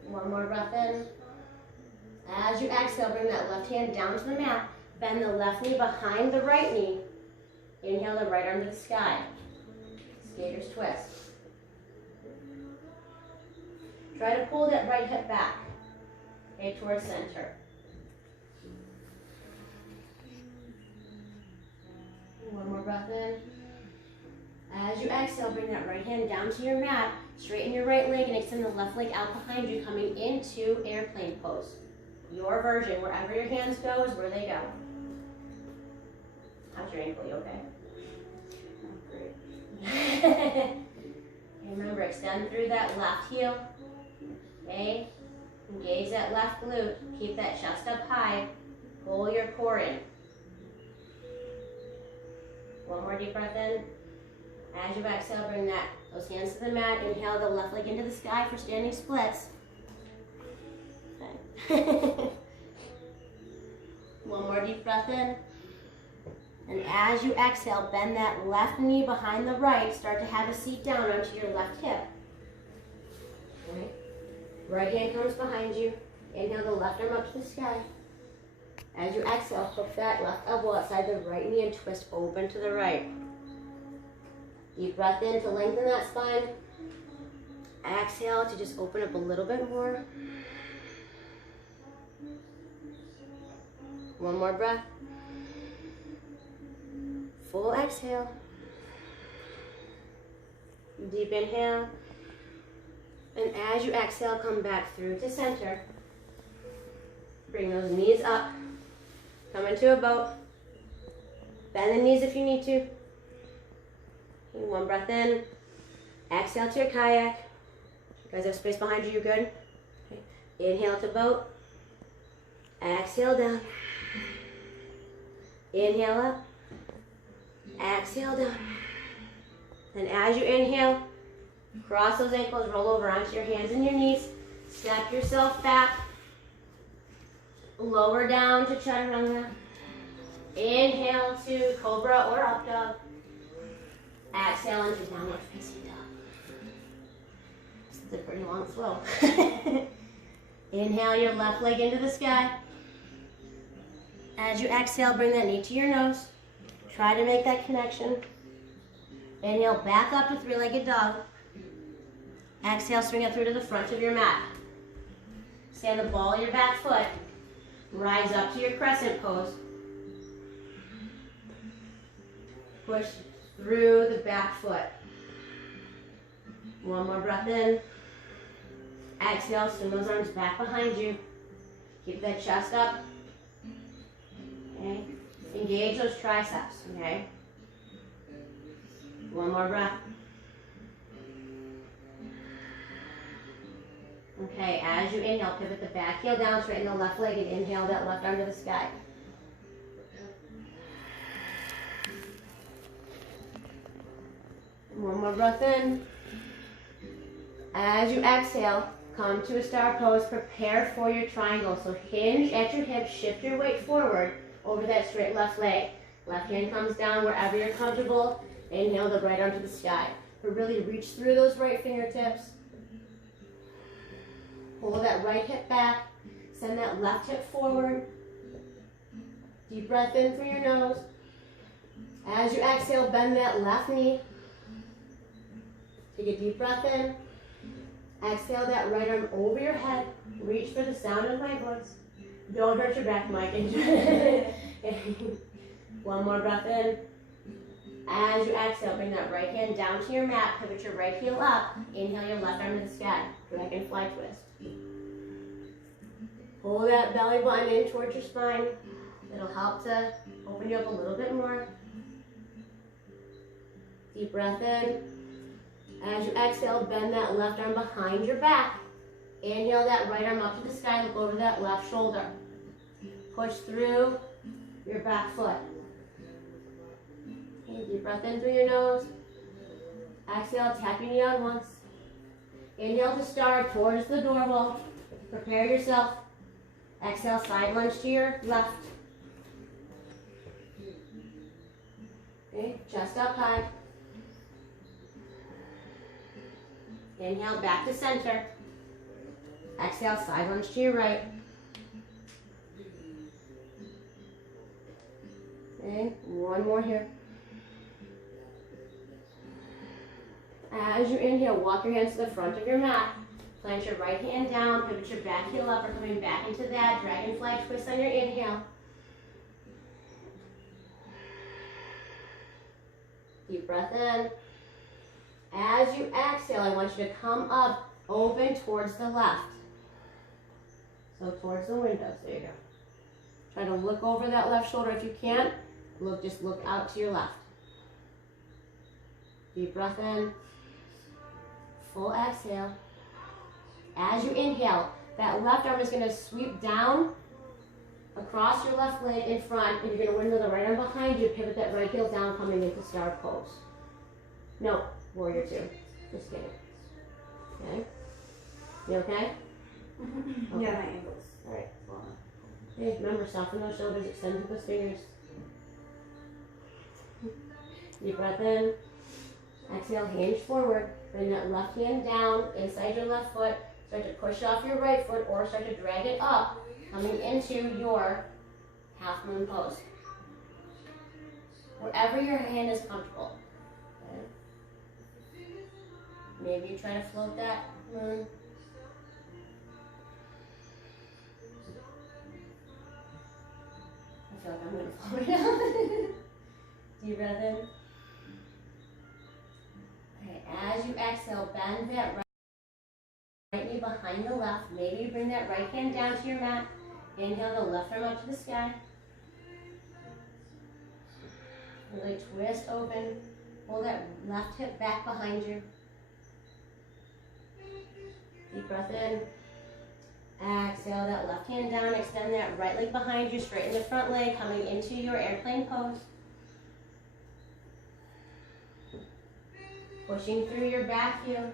One more breath in. As you exhale, bring that left hand down to the mat. Bend the left knee behind the right knee. Inhale the right arm to the sky. Skater's twist. Try to pull that right hip back. Okay, towards center. One more breath in. As you exhale, bring that right hand down to your mat. Straighten your right leg and extend the left leg out behind you, coming into airplane pose. Your version, wherever your hands go is where they go. How's your ankle? You okay? Oh, great. Okay, remember, extend through that left heel. Okay? Engage that left glute. Keep that chest up high. Pull your core in. One more deep breath in. As you exhale, bring those hands to the mat. Inhale the left leg into the sky for standing splits. Okay. One more deep breath in. And as you exhale, bend that left knee behind the right. Start to have a seat down onto your left hip. Okay. Right hand comes behind you. Inhale the left arm up to the sky. As you exhale, hook that left elbow outside the right knee and twist open to the right. Deep breath in to lengthen that spine. Exhale to just open up a little bit more. One more breath. Full exhale. Deep inhale. And as you exhale, come back through to center. Bring those knees up. Come into a boat. Bend the knees if you need to. Okay, one breath in. Exhale to your kayak. You guys have space behind you, you good? Okay. Inhale to boat. Exhale down. Inhale up. Exhale down. And as you inhale, cross those ankles, roll over onto your hands and your knees. Step yourself back. Lower down to chaturanga. Inhale to cobra or up dog. Exhale into downward facing dog. This is a pretty long flow. Inhale your left leg into the sky. As you exhale, bring that knee to your nose. Try to make that connection. Inhale, back up to three-legged dog. Exhale, swing it through to the front of your mat. Stand the ball of your back foot. Rise up to your crescent pose. Push through the back foot. One more breath in. Exhale, swing those arms back behind you. Keep that chest up. Okay. Engage those triceps. Okay. One more breath. Okay, as you inhale, pivot the back heel down, straighten the left leg, and inhale that left arm to the sky. One more breath in. As you exhale, come to a star pose. Prepare for your triangle. So hinge at your hips, shift your weight forward over that straight left leg. Left hand comes down wherever you're comfortable. Inhale the right arm to the sky. But really reach through those right fingertips. Pull that right hip back. Send that left hip forward. Deep breath in through your nose. As you exhale, bend that left knee. Take a deep breath in. Exhale that right arm over your head. Reach for the sound of my voice. Don't hurt your back, Mike. One more breath in. As you exhale, bring that right hand down to your mat. Pivot your right heel up. Inhale your left arm to the sky. Dragonfly twist. Pull that belly button in towards your spine. It'll help to open you up a little bit more. Deep breath in. As you exhale, bend that left arm behind your back. Inhale that right arm up to the sky. Look over that left shoulder. Push through your back foot. Okay, deep breath in through your nose. Exhale, tap your knee on once. Inhale to start towards the door wall. Prepare yourself. Exhale, side lunge to your left. Okay, chest up high. Inhale, back to center. Exhale, side lunge to your right. Okay, one more here. As you inhale, walk your hands to the front of your mat. Plant your right hand down, pivot your back heel up. We're coming back into that dragonfly twist on your inhale. Deep breath in. As you exhale, I want you to come up, open towards the left. So towards the windows, there you go. Try to look over that left shoulder if you can't. Just look out to your left. Deep breath in. Full exhale. As you inhale, that left arm is going to sweep down across your left leg in front, and you're going to window the right arm behind you, pivot that right heel down, coming into star pose. No, warrior two. Just kidding. Okay? You okay? Yeah, my ankles. All right. Okay, remember, soften those shoulders, extend those fingers. Deep breath in. Exhale, hinge forward. Bring that left hand down inside your left foot. Start to push off your right foot or start to drag it up, coming into your half moon pose. Wherever your hand is comfortable. Okay. Maybe you try to float that moon. I feel like I'm going to fall right now. Deep breath in. Okay, as you exhale, bend that right knee behind the left. Maybe you bring that right hand down to your mat. Inhale the left arm up to the sky. Really twist open. Pull that left hip back behind you. Deep breath in. Exhale that left hand down. Extend that right leg behind you. Straighten the front leg, coming into your airplane pose. Pushing through your back heel.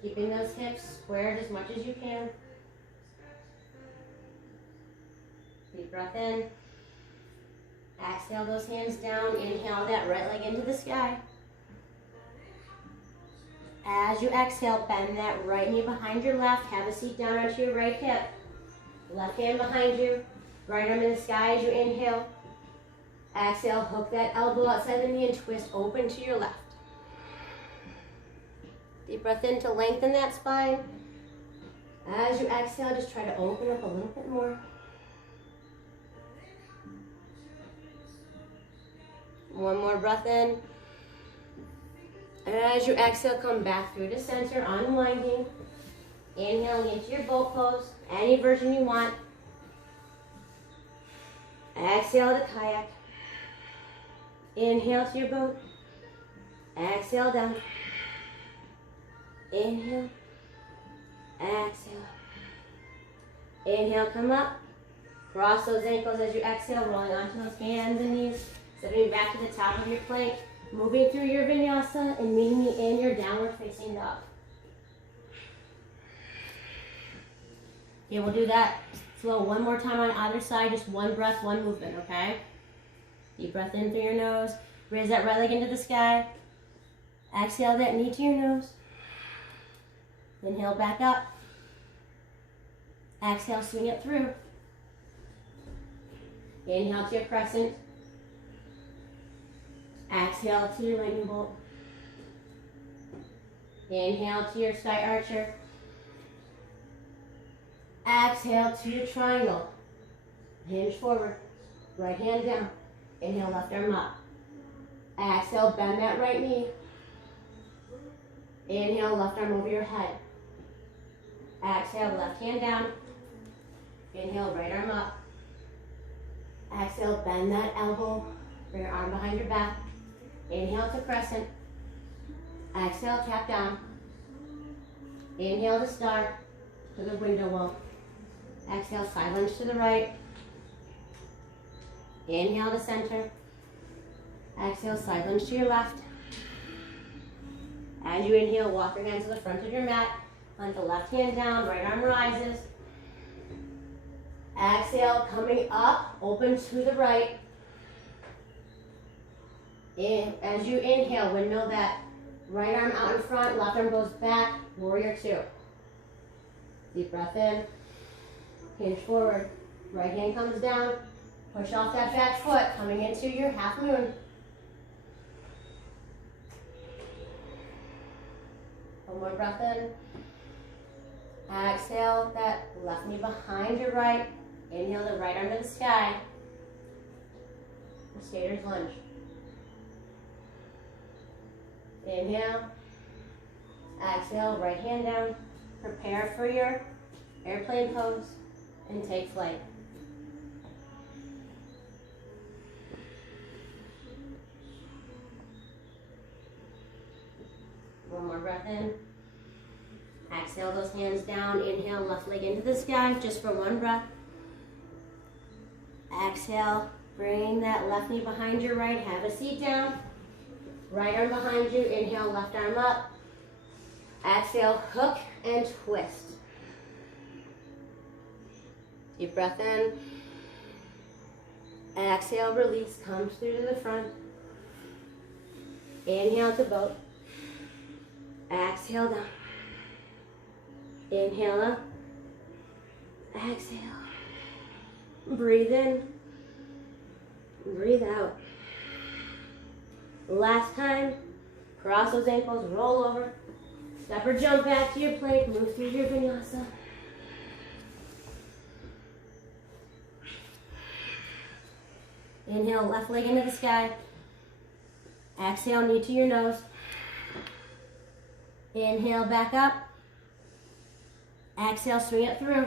Keeping those hips squared as much as you can. Deep breath in. Exhale those hands down. Inhale that right leg into the sky. As you exhale, bend that right knee behind your left. Have a seat down onto your right hip. Left hand behind you. Right arm in the sky as you inhale. Exhale, hook that elbow outside the knee and twist open to your left. Deep breath in to lengthen that spine. As you exhale, just try to open up a little bit more. One more breath in. As you exhale, come back through to center, unwinding. Inhaling into your boat pose. Any version you want. Exhale to kayak. Inhale to your boat. Exhale down. Inhale. Exhale. Inhale, come up. Cross those ankles as you exhale, rolling onto those hands and knees. Stepping back to the top of your plank. Moving through your vinyasa and meeting me in your downward facing dog. Okay, we'll do that slow one more time on either side. Just one breath, one movement, okay? Deep breath in through your nose. Raise that right leg into the sky. Exhale that knee to your nose. Inhale back up. Exhale, swing it through. Inhale to your crescent. Exhale to your lightning bolt. Inhale to your sky archer. Exhale to your triangle. Hinge forward. Right hand down. Inhale, left arm up. Exhale, bend that right knee. Inhale, left arm over your head. Exhale, left hand down. Inhale, right arm up. Exhale, bend that elbow. Bring your arm behind your back. Inhale to crescent. Exhale, tap down. Inhale to start to the window wall. Exhale, side lunge to the right. Inhale to center. Exhale, side lunge to your left. As you inhale, walk your hands to the front of your mat. Plant the left hand down, right arm rises. Exhale, coming up, open to the right. As you inhale, windmill that right arm out in front, left arm goes back, warrior two. Deep breath in, hinge forward, right hand comes down, push off that back foot, coming into your half moon. One more breath in. Exhale that left knee behind your right. Inhale the right arm to the sky. The skater's lunge. Inhale. Exhale, right hand down. Prepare for your airplane pose and take flight. One more breath in. Exhale those hands down. Inhale, left leg into the sky just for one breath. Exhale, bring that left knee behind your right. Have a seat down. Right arm behind you. Inhale, left arm up. Exhale, hook and twist. Deep breath in. Exhale, release. Comes through to the front. Inhale to boat. Exhale down. Inhale up. Exhale. Breathe in. Breathe out. Last time. Cross those ankles, roll over. Step or jump back to your plank. Move through your vinyasa. Inhale, left leg into the sky. Exhale, knee to your nose. Inhale, back up. Exhale, swing it through.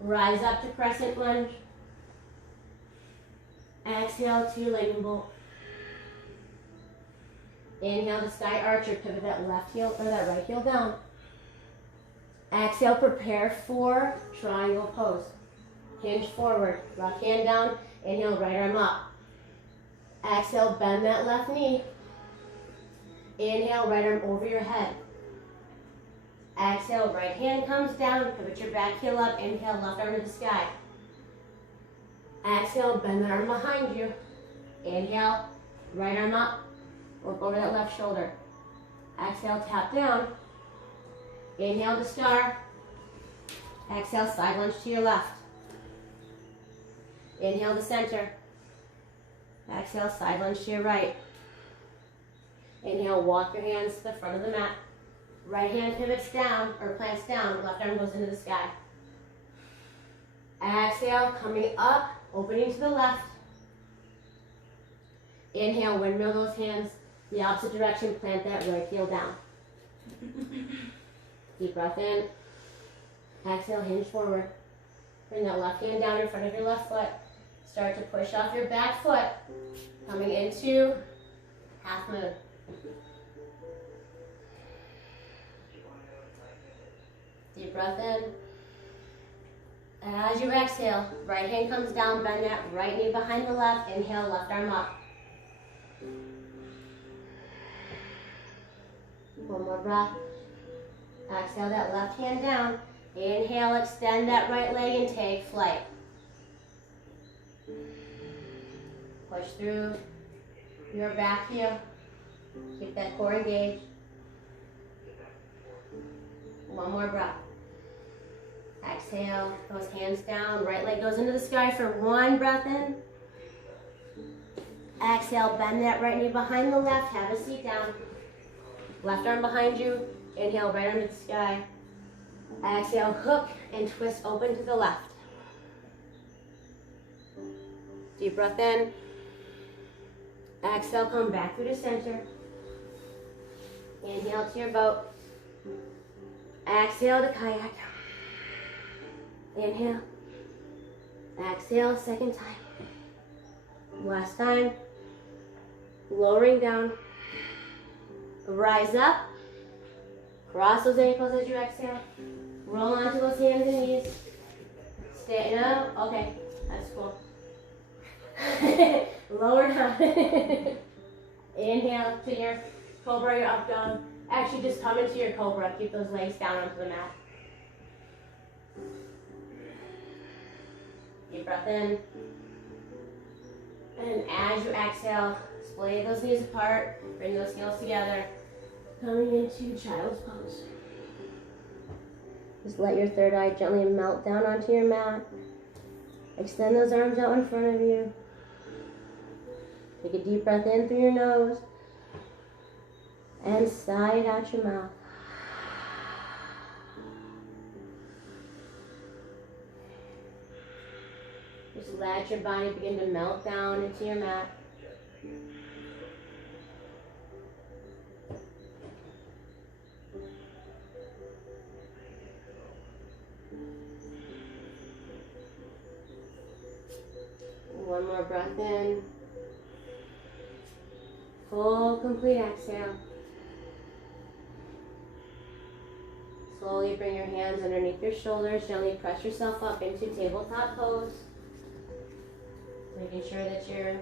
Rise up to crescent lunge. Exhale to your lightning bolt. Inhale to sky archer, pivot that left heel or that right heel down. Exhale, prepare for triangle pose. Hinge forward, left hand down. Inhale, right arm up. Exhale, bend that left knee. Inhale, right arm over your head. Exhale, right hand comes down, pivot your back heel up. Inhale, left arm to the sky. Exhale, bend that arm behind you. Inhale, right arm up. Work over that left shoulder. Exhale, tap down. Inhale to star. Exhale, side lunge to your left. Inhale to center. Exhale, side lunge to your right. Inhale, walk your hands to the front of the mat. Right hand pivots down or plants down. Left arm goes into the sky. Exhale, coming up, opening to the left. Inhale, windmill those hands the opposite direction. Plant that right heel down. Deep breath in. Exhale, hinge forward. Bring that left hand down in front of your left foot. Start to push off your back foot. Coming into half moon. Deep breath in. As you exhale, right hand comes down, bend that right knee behind the left. Inhale, left arm up. One more breath. Exhale that left hand down. Inhale, extend that right leg and take flight. Push through your back heel. Keep that core engaged. One more breath. Exhale, those hands down. Right leg goes into the sky for one breath in. Exhale, bend that right knee behind the left. Have a seat down. Left arm behind you. Inhale, right arm to the sky. Exhale, hook and twist open to the left. Deep breath in. Exhale, come back through the center. Inhale to your boat. Exhale to kayak. Inhale. Exhale, second time. Last time. Lowering down. Rise up. Cross those ankles as you exhale. Roll onto those hands and knees. Stay, no? Okay, that's cool. Lower down. Inhale to your cobra, your up dog. Actually, just come into your cobra. Keep those legs down onto the mat. Deep breath in. And as you exhale, splay those knees apart. Bring those heels together. Coming into child's pose. Just let your third eye gently melt down onto your mat. Extend those arms out in front of you. Take a deep breath in through your nose. And sigh it out your mouth. Just let your body begin to melt down into your mat. One more breath in. Full, complete exhale. Slowly bring your hands underneath your shoulders. Gently press yourself up into tabletop pose. Making sure that your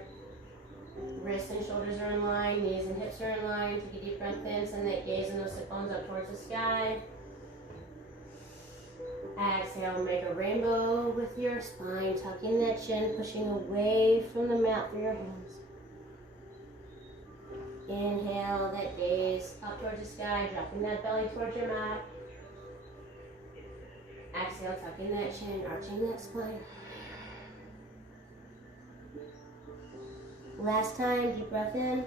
wrists and shoulders are in line, knees and hips are in line. Take a deep breath in, send that gaze and those sit bones up towards the sky. Exhale, make a rainbow with your spine, tucking that chin, pushing away from the mat through your hands. Inhale, that gaze up towards the sky, dropping that belly towards your mat. Exhale, tucking that chin, arching that spine. Last time, deep breath in.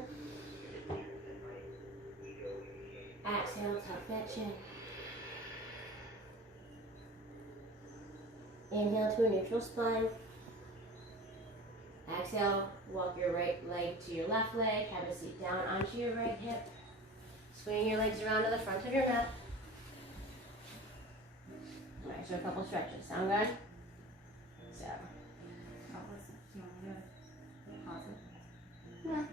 Exhale, tuck that chin. Inhale to a neutral spine. Exhale, walk your right leg to your left leg. Have a seat down onto your right hip. Swing your legs around to the front of your mat. All right, so a couple stretches. Sound good? So. Yeah.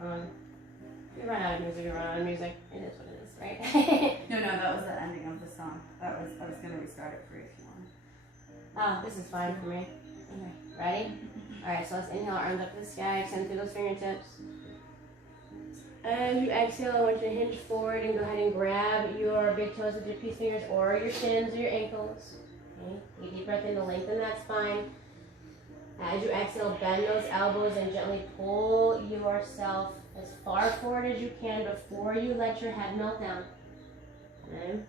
You run out of music, you run out of music. It is what it is, right? No, that was the ending of the song. I was gonna restart it for you if you wanted. Oh, this is fine for me. Okay, ready? Alright, so let's inhale, arms up to the sky, extend through those fingertips. As you exhale, I want you to hinge forward and go ahead and grab your big toes with your peace fingers or your shins or your ankles. Okay, take a deep breath in to lengthen that spine. As you exhale, bend those elbows and gently pull yourself as far forward as you can before you let your head melt down. Okay.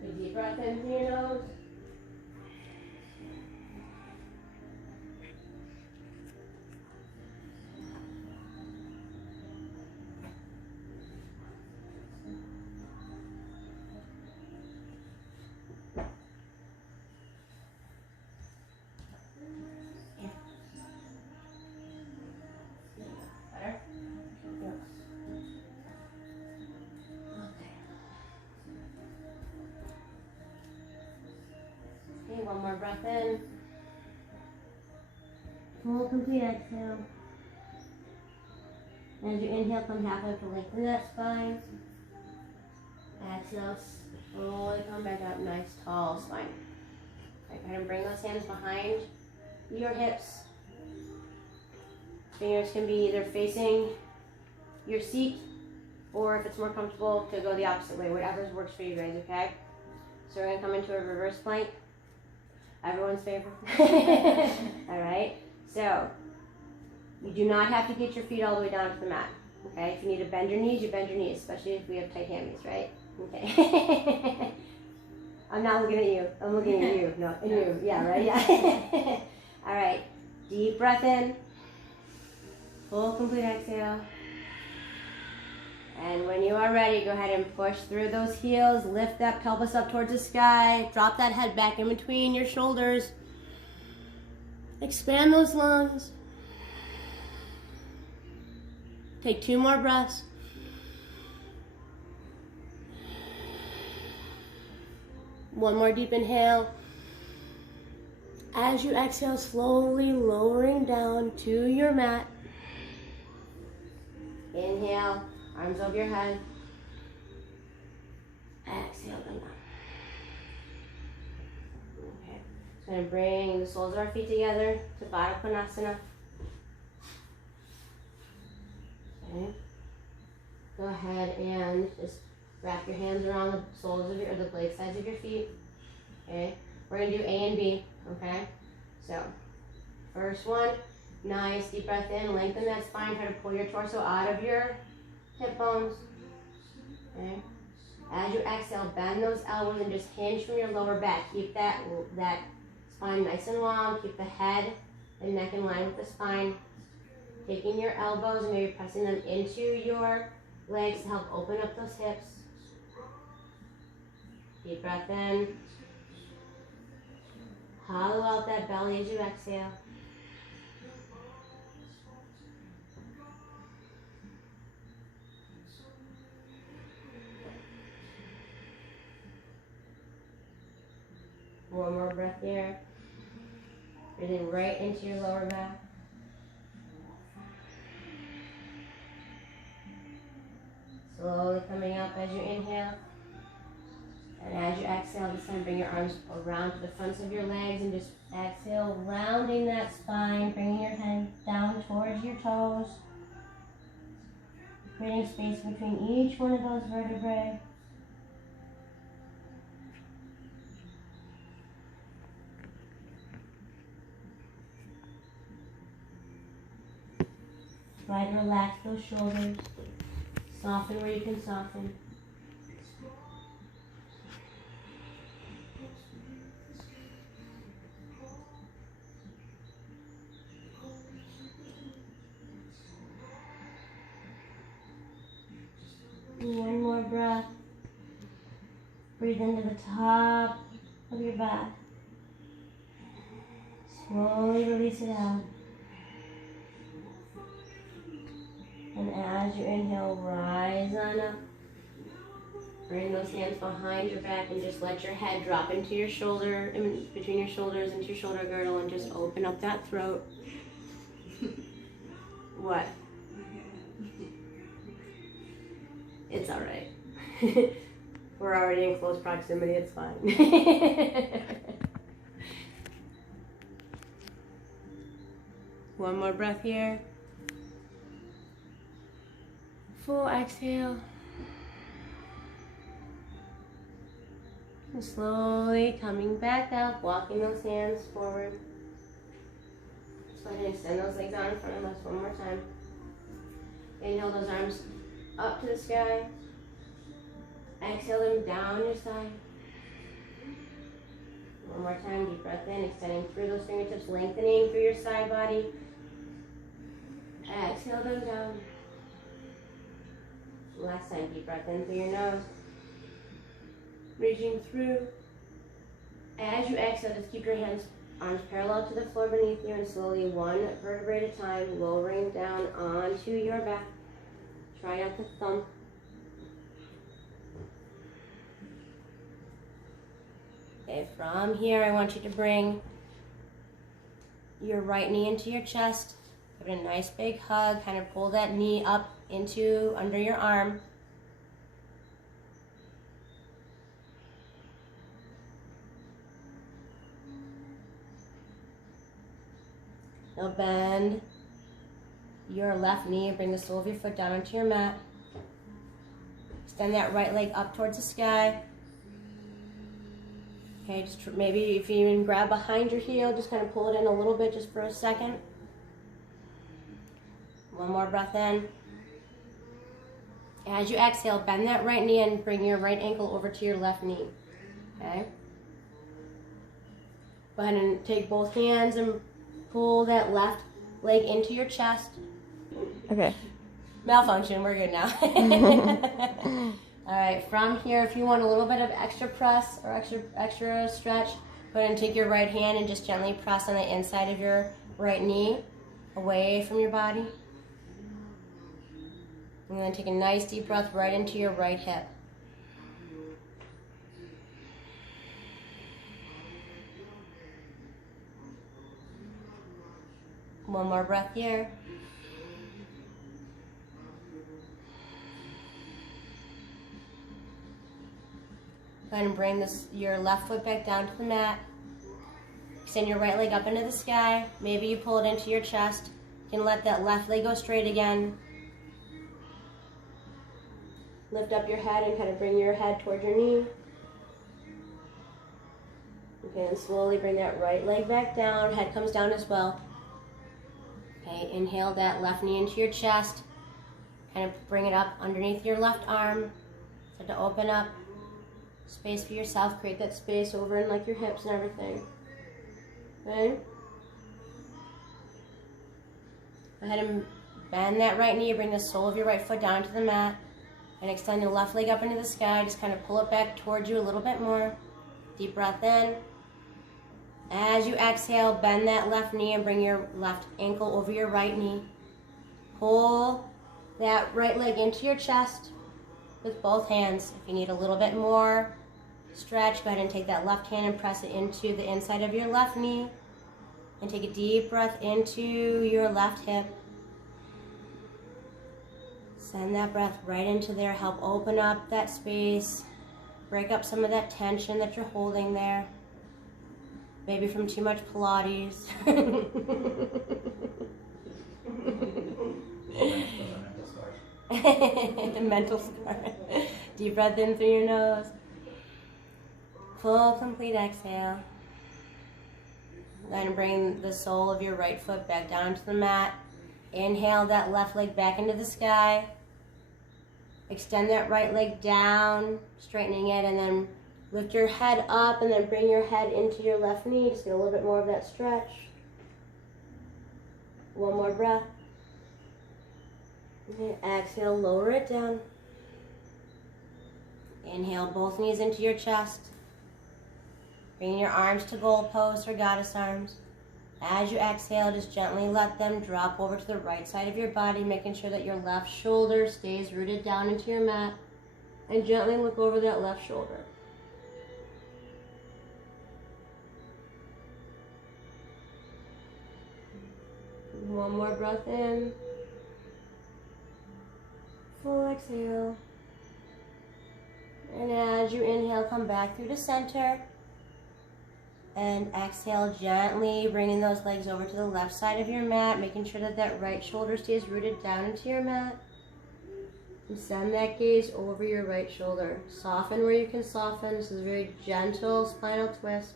Take a deep breath in through your nose. one more breath in. Full complete exhale. As you inhale, come halfway to lengthen that spine. Exhale, slowly come back up, nice tall spine. Okay, go ahead and bring those hands behind your hips. Fingers can be either facing your seat, or if it's more comfortable, to go the opposite way, whatever works for you guys, okay? So we're gonna come into a reverse plank. Everyone's favorite. All right, so you do not have to get your feet all the way down to the mat, okay? If you need to bend your knees, you bend your knees, especially if we have tight hammies, right? Okay. I'm not looking at you, I'm looking at you. No, at you, yeah, right, yeah. All right, deep breath in, full complete exhale. And when you are ready, go ahead and push through those heels, lift that pelvis up towards the sky, drop that head back in between your shoulders. Expand those lungs. Take 2 more breaths. One more deep inhale. As you exhale, slowly lowering down to your mat. Inhale, arms over your head. Exhale, come down. Okay, just going to bring the soles of our feet together to Baddha Konasana. Okay. Go ahead and just wrap your hands around the soles of your, or the blade sides of your feet. Okay. We're gonna do A and B. Okay. So, first one, nice deep breath in, lengthen that spine. Try to pull your torso out of your hip bones. Okay. As you exhale, bend those elbows and just hinge from your lower back. Keep that spine nice and long. Keep the head and neck in line with the spine. Taking your elbows and maybe pressing them into your legs to help open up those hips. Deep breath in. Hollow out that belly as you exhale. One more breath here. Breathing right into your lower back. Slowly coming up as you inhale. And as you exhale, this time bring your arms around to the fronts of your legs and just exhale, rounding that spine, bringing your head down towards your toes. Creating space between each one of those vertebrae. Try to relax those shoulders. Soften where you can soften. One more breath. Breathe into the top of your back. Slowly release it out. And as you inhale, rise on up. Bring those hands behind your back and just let your head drop into your shoulder, in between your shoulders, into your shoulder girdle, and just open up that throat. What? It's all right. We're already in close proximity, it's fine. One more breath here. Full exhale. And slowly coming back up, walking those hands forward. Just go ahead and extend those legs out in front of us one more time. Inhale those arms up to the sky. Exhale them down your side. One more time, deep breath in, extending through those fingertips, lengthening through your side body. Exhale them down. Last time, deep breath in through your nose. Reaching through. As you exhale, just keep your arms parallel to the floor beneath you and slowly, one vertebrae at a time, lowering down onto your back. Try not to thump. Okay, From here, I want you to bring your right knee into your chest. Give it a nice big hug. Kind of pull that knee up into under your arm. Now bend your left knee. Bring the sole of your foot down onto your mat. Extend that right leg up towards the sky. Okay, just maybe if you even grab behind your heel, just kind of pull it in a little bit just for a second. One more breath in. As you exhale, bend that right knee and bring your right ankle over to your left knee. Okay? Go ahead and take both hands and pull that left leg into your chest. Okay. Malfunction, we're good now. All right, from here, if you want a little bit of extra press or extra stretch, go ahead and take your right hand and just gently press on the inside of your right knee, away from your body. And then take a nice deep breath right into your right hip. One more breath here. Go ahead and bring your left foot back down to the mat. Extend your right leg up into the sky. Maybe you pull it into your chest. You can let that left leg go straight again. Lift up your head and kind of bring your head toward your knee. Okay, and slowly bring that right leg back down. Head comes down as well. Okay, inhale that left knee into your chest. Kind of bring it up underneath your left arm. Start to open up. Space for yourself. Create that space over in like your hips and everything. Okay? Go ahead and bend that right knee. Bring the sole of your right foot down to the mat. And extend your left leg up into the sky. Just kind of pull it back towards you a little bit more. Deep breath in. As you exhale, bend that left knee and bring your left ankle over your right knee. Pull that right leg into your chest with both hands. If you need a little bit more stretch, go ahead and take that left hand and press it into the inside of your left knee. And take a deep breath into your left hip. Send that breath right into there. Help open up that space. Break up some of that tension that you're holding there. Maybe from too much Pilates. Mental scar. Deep breath in through your nose. Full, complete exhale. Then bring the sole of your right foot back down to the mat. Inhale that left leg back into the sky. Extend that right leg down, straightening it, and then lift your head up and then bring your head into your left knee. Just get a little bit more of that stretch. One more breath. Okay, exhale, lower it down. Inhale, both knees into your chest. Bringing your arms to goal pose or goddess arms. As you exhale, just gently let them drop over to the right side of your body, making sure that your left shoulder stays rooted down into your mat. And gently look over that left shoulder. One more breath in. Full exhale. And as you inhale, come back through to center. And exhale, gently bringing those legs over to the left side of your mat, making sure that that right shoulder stays rooted down into your mat. And send that gaze over your right shoulder. Soften where you can soften. This is a very gentle spinal twist.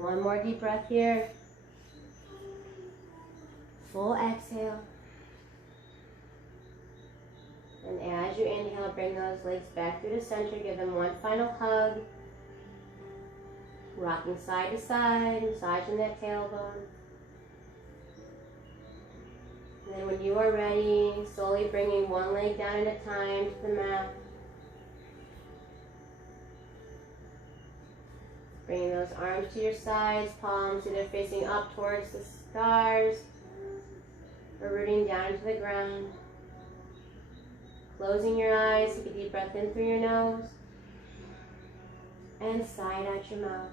One more deep breath here. Full exhale. And as you inhale, bring those legs back through the center. Give them one final hug. Rocking side to side, massaging that tailbone. And then when you are ready, slowly bringing one leg down at a time to the mat. Bringing those arms to your sides, palms either facing up towards the stars or rooting down into the ground. Closing your eyes, take a deep breath in through your nose and sigh out your mouth.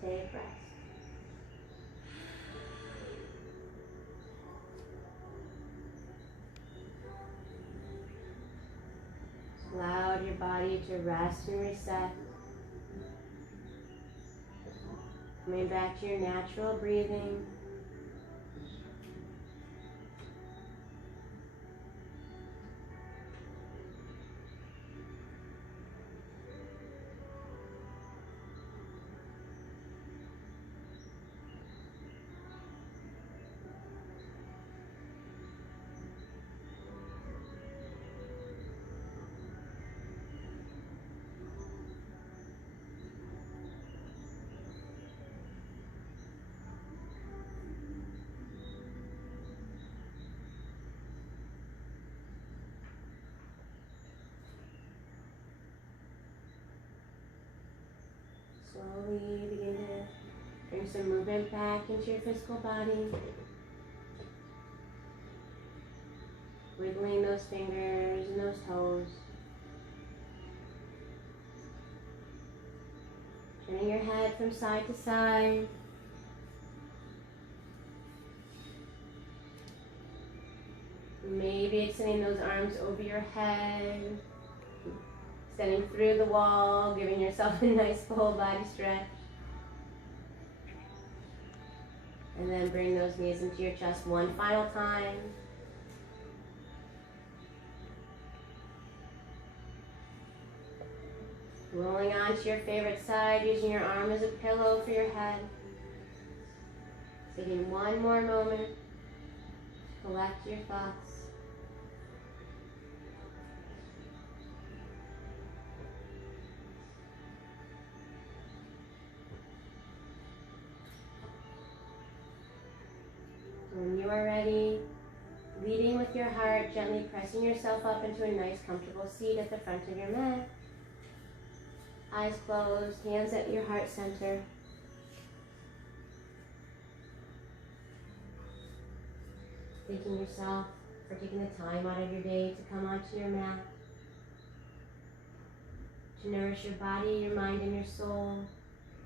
Take rest. Allow your body to rest and reset. Coming back to your natural breathing. Slowly begin to bring some movement back into your physical body. Wiggling those fingers and those toes. Turning your head from side to side. Maybe extending those arms over your head. Extending through the wall, giving yourself a nice full body stretch. And then bring those knees into your chest one final time. Rolling onto your favorite side, using your arm as a pillow for your head. Taking one more moment to collect your thoughts. When you are ready, leading with your heart, gently pressing yourself up into a nice comfortable seat at the front of your mat. Eyes closed, hands at your heart center. Thanking yourself for taking the time out of your day to come onto your mat. To nourish your body, your mind, and your soul,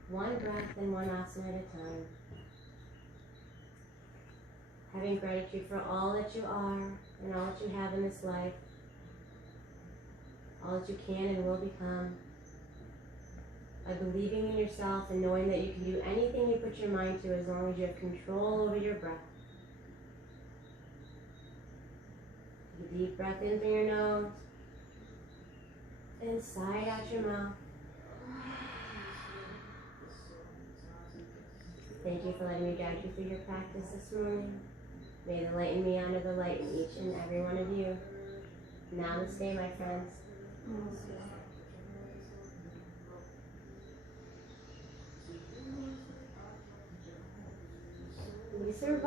one breath and one asana at a time. Having gratitude for all that you are and all that you have in this life, all that you can and will become. By believing in yourself and knowing that you can do anything you put your mind to as long as you have control over your breath. Take a deep breath in through your nose and sigh out your mouth. Thank you for letting me guide you through your practice this morning. May the light in me honor the light in each and every one of you. Namaste, my friends. We survived.